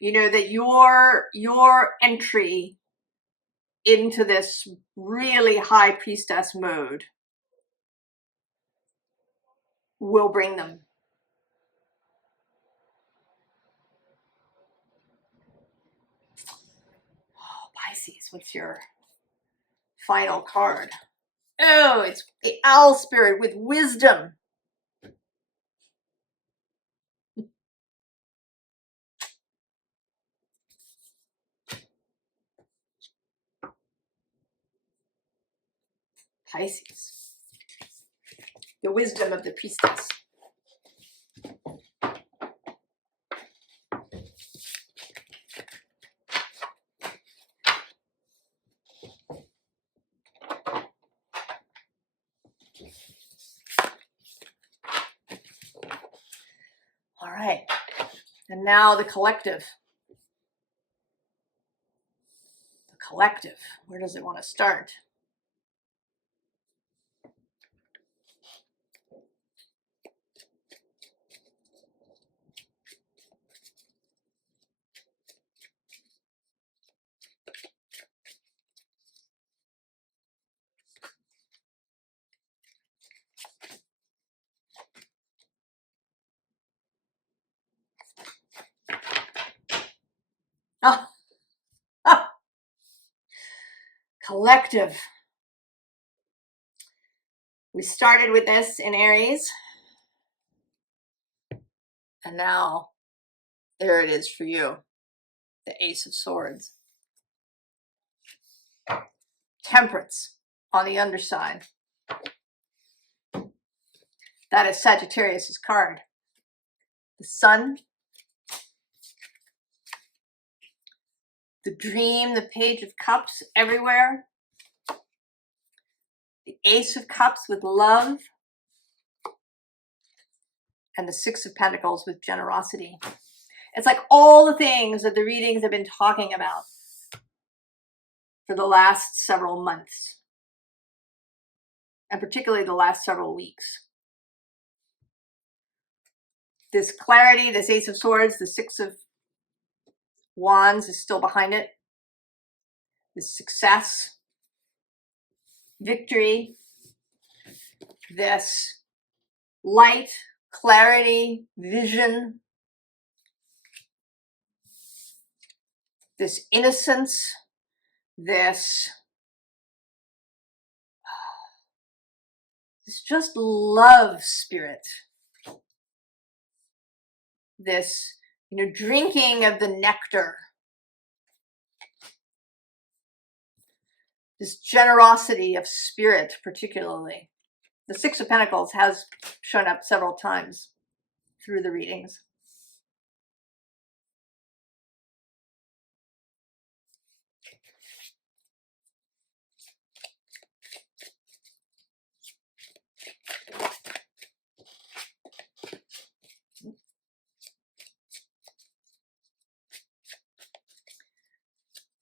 You know, that your entry into this really high priestess mode will bring them. Oh, Pisces, what's your final card? Oh, it's the owl spirit with wisdom. Pisces, the wisdom of the priestess. All right, and now the collective. The collective, where does it want to start? Oh. Ah. Collective. We started with this in Aries, and now there it is for you, the Ace of Swords. Temperance on the underside. That is Sagittarius's card. The Sun, the Dream, the Page of Cups everywhere. The Ace of Cups with love. And the Six of Pentacles with generosity. It's like all the things that the readings have been talking about for the last several months. And particularly the last several weeks. This clarity, this Ace of Swords, the Six of Wands is still behind it. This success, victory, this light, clarity, vision, this innocence, this just love spirit. This, drinking of the nectar. This generosity of spirit, particularly. The Six of Pentacles has shown up several times through the readings.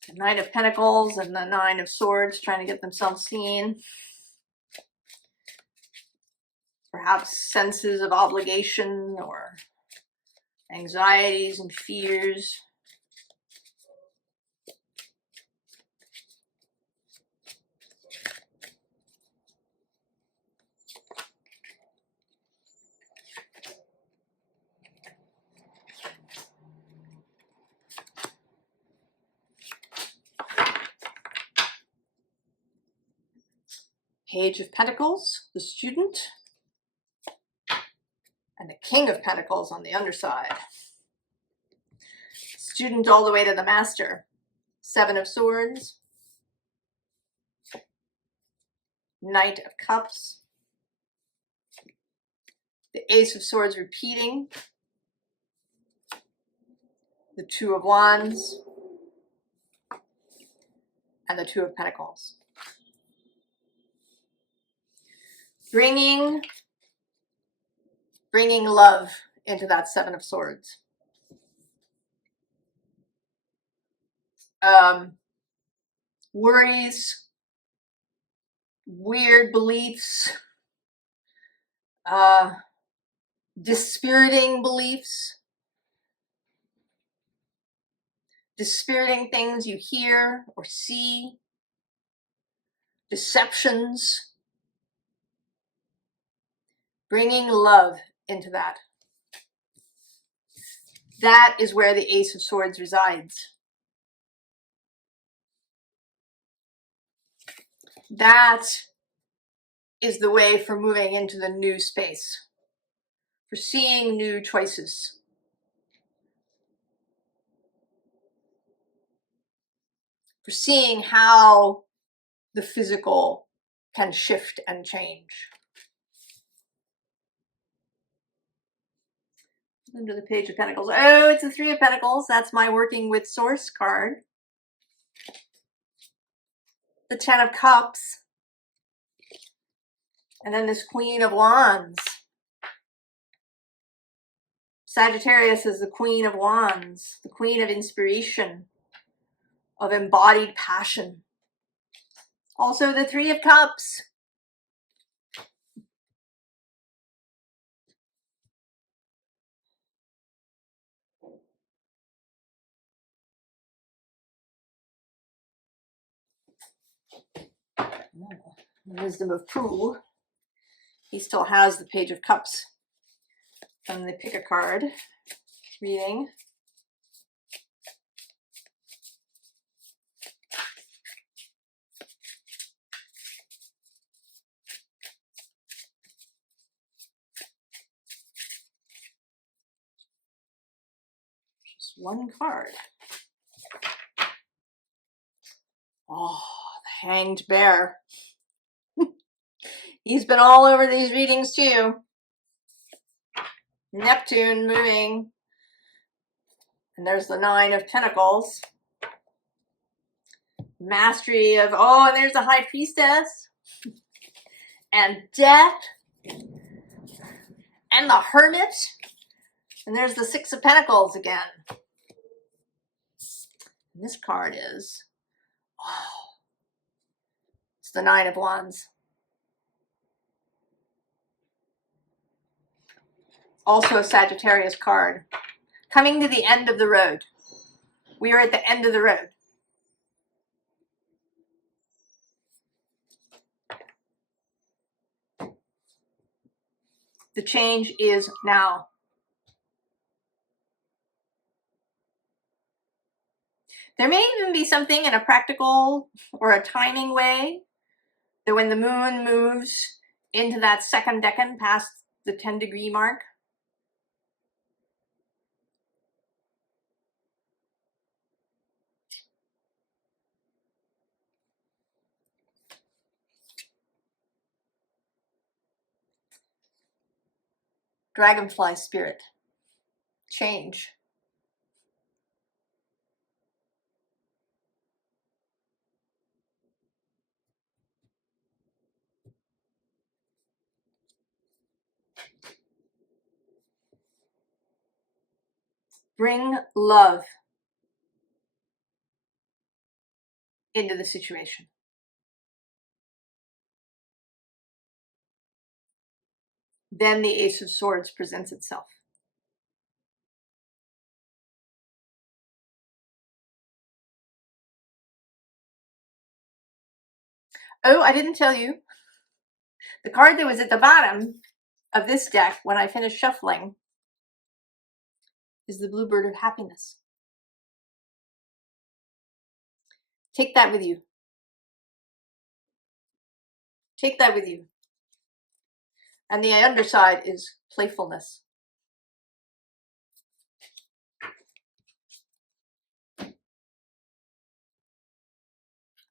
The Nine of Pentacles and the Nine of Swords trying to get themselves seen. perhaps senses of obligation or anxieties and fears. Page of Pentacles, the student, and the King of Pentacles on the underside. Student all the way to the Master. Seven of Swords, Knight of Cups, the Ace of Swords repeating, the Two of Wands, and the Two of Pentacles. Bringing love into that Seven of Swords. Worries, weird beliefs, dispiriting beliefs, dispiriting things you hear or see, deceptions. Bringing love into that. That is where the Ace of Swords resides. That is the way for moving into the new space, for seeing new choices. For seeing how the physical can shift and change. Under the Page of Pentacles. Oh, it's a Three of Pentacles. That's my working with source card. The Ten of Cups. And then this Queen of Wands. Sagittarius is the Queen of Wands, the Queen of inspiration, of embodied passion. Also the Three of Cups. Wisdom of Pooh. He still has the Page of Cups from the Pick a Card reading. Just one card. Oh, the Hanged Bear. He's been all over these readings too. Neptune moving. And there's the Nine of Pentacles. Mastery of, oh, and there's the High Priestess. And Death. And the Hermit. And there's the Six of Pentacles again. And this card is, oh, it's the Nine of Wands. Also a Sagittarius card. Coming to the end of the road. We are at the end of the road. The change is now. There may even be something in a practical or a timing way that when the moon moves into that second decan past the 10-degree mark, dragonfly spirit, change. Bring love into the situation. then the Ace of Swords presents itself. Oh, I didn't tell you. The card that was at the bottom of this deck when I finished shuffling is the Bluebird of Happiness. Take that with you. Take that with you. And the underside is playfulness.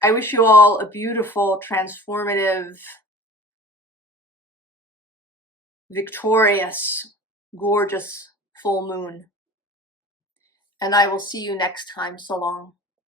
I wish you all a beautiful, transformative, victorious, gorgeous full moon. And I will see you next time. So long.